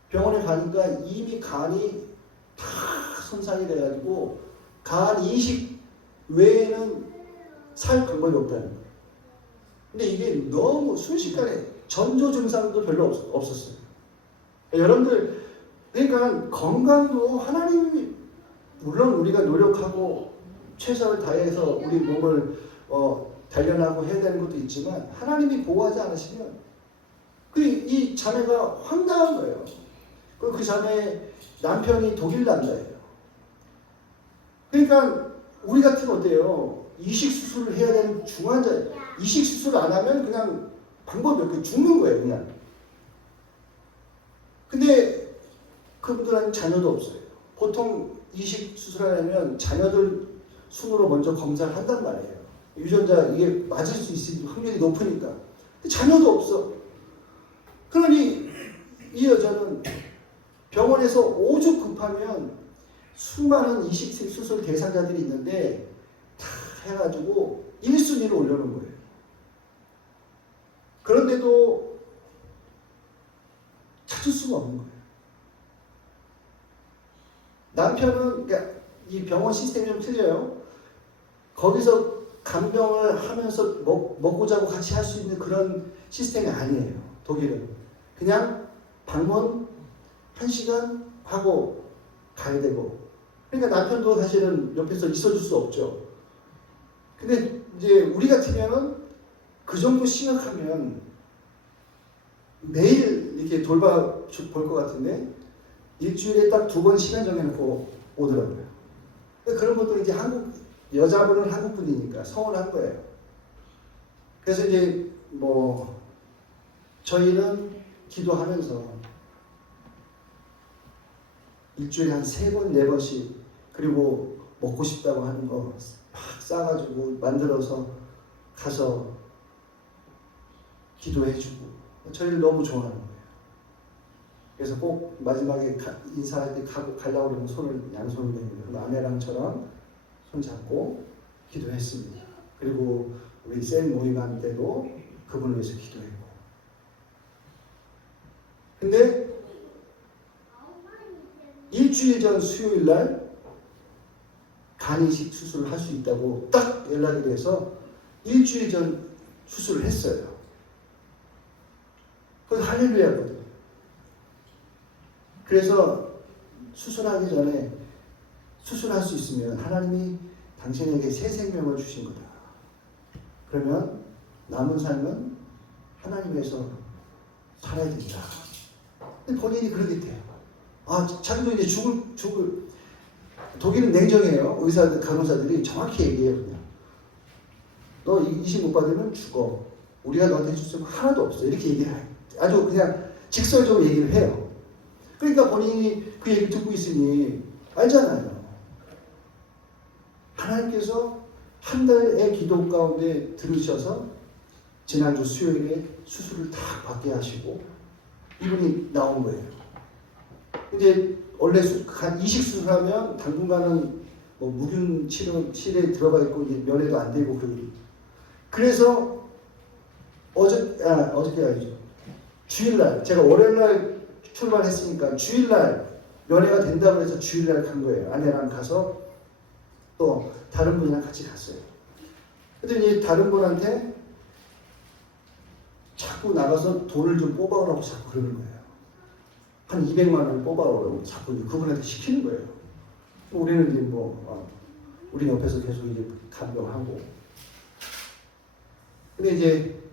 병원에 가니까 이미 간이 다 손상이 돼가지고 간 이식 외에는 살 방법이 없다는 거예요. 근데 이게 너무 순식간에 전조 증상도 별로 없었어요. 여러분들, 그러니까 건강도 하나님이 물론 우리가 노력하고 최선을 다해서 우리 몸을 단련하고 해야 되는 것도 있지만 하나님이 보호하지 않으시면 이 자매가 황당한 거예요. 그리고 그 자매 남편이 독일 남자예요. 그러니까 우리 같으면 어때요? 이식 수술을 해야 되는 중환자예요. 이식 수술 안 하면 그냥 방법이 없고 죽는 거예요, 그냥. 근데 그분들은 자녀도 없어요. 보통 이식 수술하려면 자녀들 순으로 먼저 검사를 한단 말이에요. 유전자 이게 맞을 수 있을 확률이 높으니까. 자녀도 없어. 그러니 이 여자는 병원에서 오죽 급하면 수많은 이식식 수술 대상자들이 있는데 다 해가지고 1순위로 올려놓은 거예요. 그런데도 찾을 수가 없는 거예요. 남편은 그러니까 이 병원 시스템이 좀 틀려요. 거기서 간병을 하면서 먹고 자고 같이 할 수 있는 그런 시스템이 아니에요. 독일은 그냥 방문 1시간 하고 가야 되고, 그러니까 남편도 사실은 옆에서 있어줄 수 없죠. 근데 이제 우리 같으면은 그 정도 심각하면 매일 이렇게 돌봐 볼 것 같은데 일주일에 딱 2번 시간 정해놓고 오더라고요. 그런 것도 이제 여자분은 한국 분이니까 서운한 거예요. 그래서 이제 뭐 저희는 기도하면서 일주일에 한 3번, 4번씩, 그리고 먹고 싶다고 하는 거 막 싸가지고 만들어서 가서 기도해주고, 저희를 너무 좋아하는 거예요. 그래서 꼭 마지막에 인사할 때 가려고 그러면 손을 양손을 내밀고 아내랑처럼 손 잡고 기도했습니다. 그리고 우리 셀 모임할 때도 그분을 위해서 기도했고. 근데 일주일 전 수요일 날 간이식 수술을 할 수 있다고 딱 연락이 돼서 일주일 전 수술을 했어요. 그건 할렐루야거든요. 그래서 수술하기 전에 수술할 수 있으면 하나님이 당신에게 새 생명을 주신 거다. 그러면 남은 삶은 하나님에서 살아야 된다. 근데 본인이 그러겠대요. 자기도 이제 죽을 독일은 냉정해요. 의사들, 간호사들이 정확히 얘기해요. 그냥 너 이식 못 받으면 죽어. 우리가 너한테 해줄 수 하나도 없어. 이렇게 얘기를 해요. 아주 그냥 직설적으로 얘기를 해요. 그러니까 본인이 그 얘기 듣고 있으니 알잖아요. 하나님께서 한 달의 기도 가운데 들으셔서 지난주 수요일에 수술을 다 받게 하시고 이분이 나온 거예요. 이제 원래 이식 수술하면 당분간은 뭐 무균 치료실에 들어가 있고 면회도 안 되고 그래서 어저께 아니죠. 주일날 제가 월요일날 출발했으니까 주일날 면회가 된다고 해서 주일날 간 거예요. 아내랑 가서 또 다른 분이랑 같이 갔어요. 그랬더니 다른 분한테 자꾸 나가서 돈을 좀 뽑아오라고 자꾸 그러는 거예요. 한 200만 원을 뽑아오라고 자꾸 그분한테 시키는 거예요. 우리는 이제 우리 옆에서 계속 이제 감동하고. 근데 이제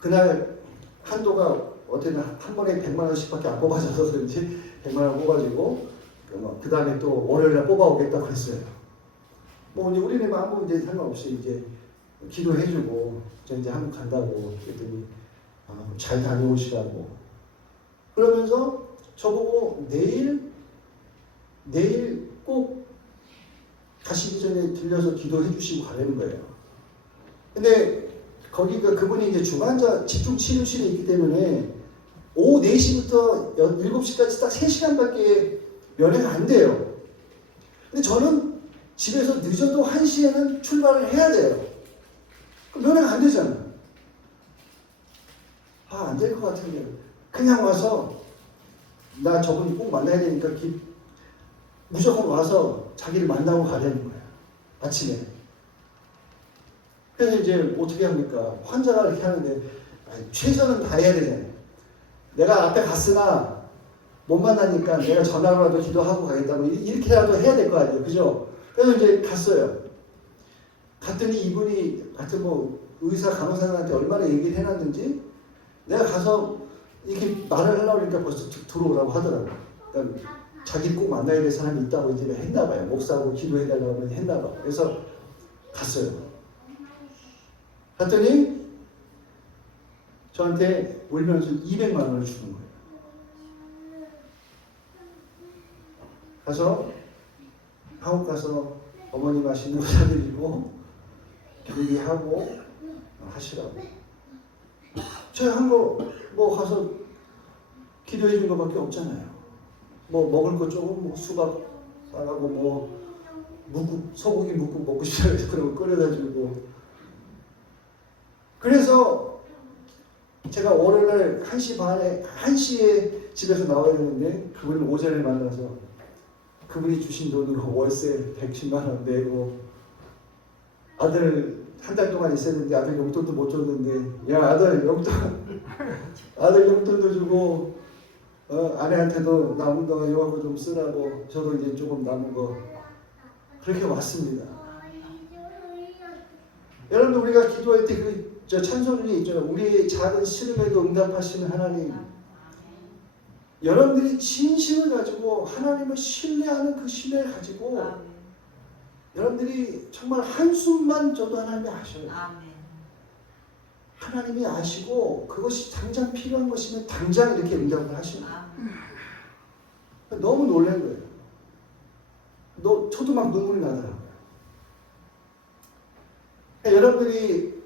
그날 한도가 어쨌든 한 번에 100만 원씩밖에 안 뽑아져서 그런지 100만 원 뽑아지고 그 다음에 또 월요일날 뽑아오겠다고 그랬어요. 우리는 아무 이제 상관없이 이제 기도해주고 저 이제 한국 간다고 그랬더니 잘 다녀오시라고 그러면서 저보고 내일 꼭 가시기 전에 들려서 기도해 주시고 가라는 거예요. 근데 거기가 그분이 이제 중환자 집중 치료실에 있기 때문에 오후 4시부터 7시까지 딱 3시간밖에 면회가 안 돼요. 근데 저는 집에서 늦어도 1시에는 출발을 해야 돼요. 그럼 면회가 안 되잖아요. 안 될 것 같은데 그냥 와서 나 저분이 꼭 만나야 되니까 무조건 와서 자기를 만나고 가려는 거예요. 아침에. 그래서 이제 어떻게 합니까? 환자가 이렇게 하는데 최선은 다해야 되잖아요. 내가 앞에 갔으나 못 만나니까 내가 전화로라도 기도하고 가겠다고 이렇게라도 해야 될 거 아니에요. 그죠? 그래서 이제 갔어요. 갔더니 이분이 하여튼 의사 간호사들한테 얼마나 얘기를 해놨는지 내가 가서 이렇게 말을 하려고 하니까 벌써 들어오라고 하더라고요. 그러니까 자기 꼭 만나야 될 사람이 있다고 이제 했나봐요. 목사하고 기도해달라고 하면 했나봐. 그래서 갔어요. 갔더니 저한테 울면서 200만 원을 주는 거예요. 가서 한국 가서 어머니 맛있는 거 사드리고 준비하고 하시라고. 저희 한 거 뭐 가서 기도해 준 거밖에 없잖아요. 뭐 먹을 거 조금 뭐 수박 싸가고 뭐 묵국 소고기 묵국 먹고 싶다 해서 그런 거 끓여다 주고. 그래서 제가 월요일날 1시 반에 1시에 집에서 나와야 되는데 그분을 오전에 만나서 그분이 주신 돈으로 월세 110만 원 내고 아들 한 달 동안 있었는데 아들 용돈도 못 줬는데 야 아들 용돈도 주고 아내한테도 남은 거 요하고 좀 쓰라고 저도 이제 조금 남은 거 그렇게 왔습니다. 여러분들 우리가 기도할 때 그 저 찬송이 있잖아요. 우리의 작은 시름에도 응답하시는 하나님. 여러분들이 진심을 가지고 하나님을 신뢰하는 그 신뢰를 가지고 여러분들이 정말 한숨만 줘도 하나님이 아셔요. 하나님이 아시고 그것이 당장 필요한 것이면 당장 이렇게 응답을 하십니다. 너무 놀란 거예요. 저도 막 눈물이 나더라고요. 여러분들이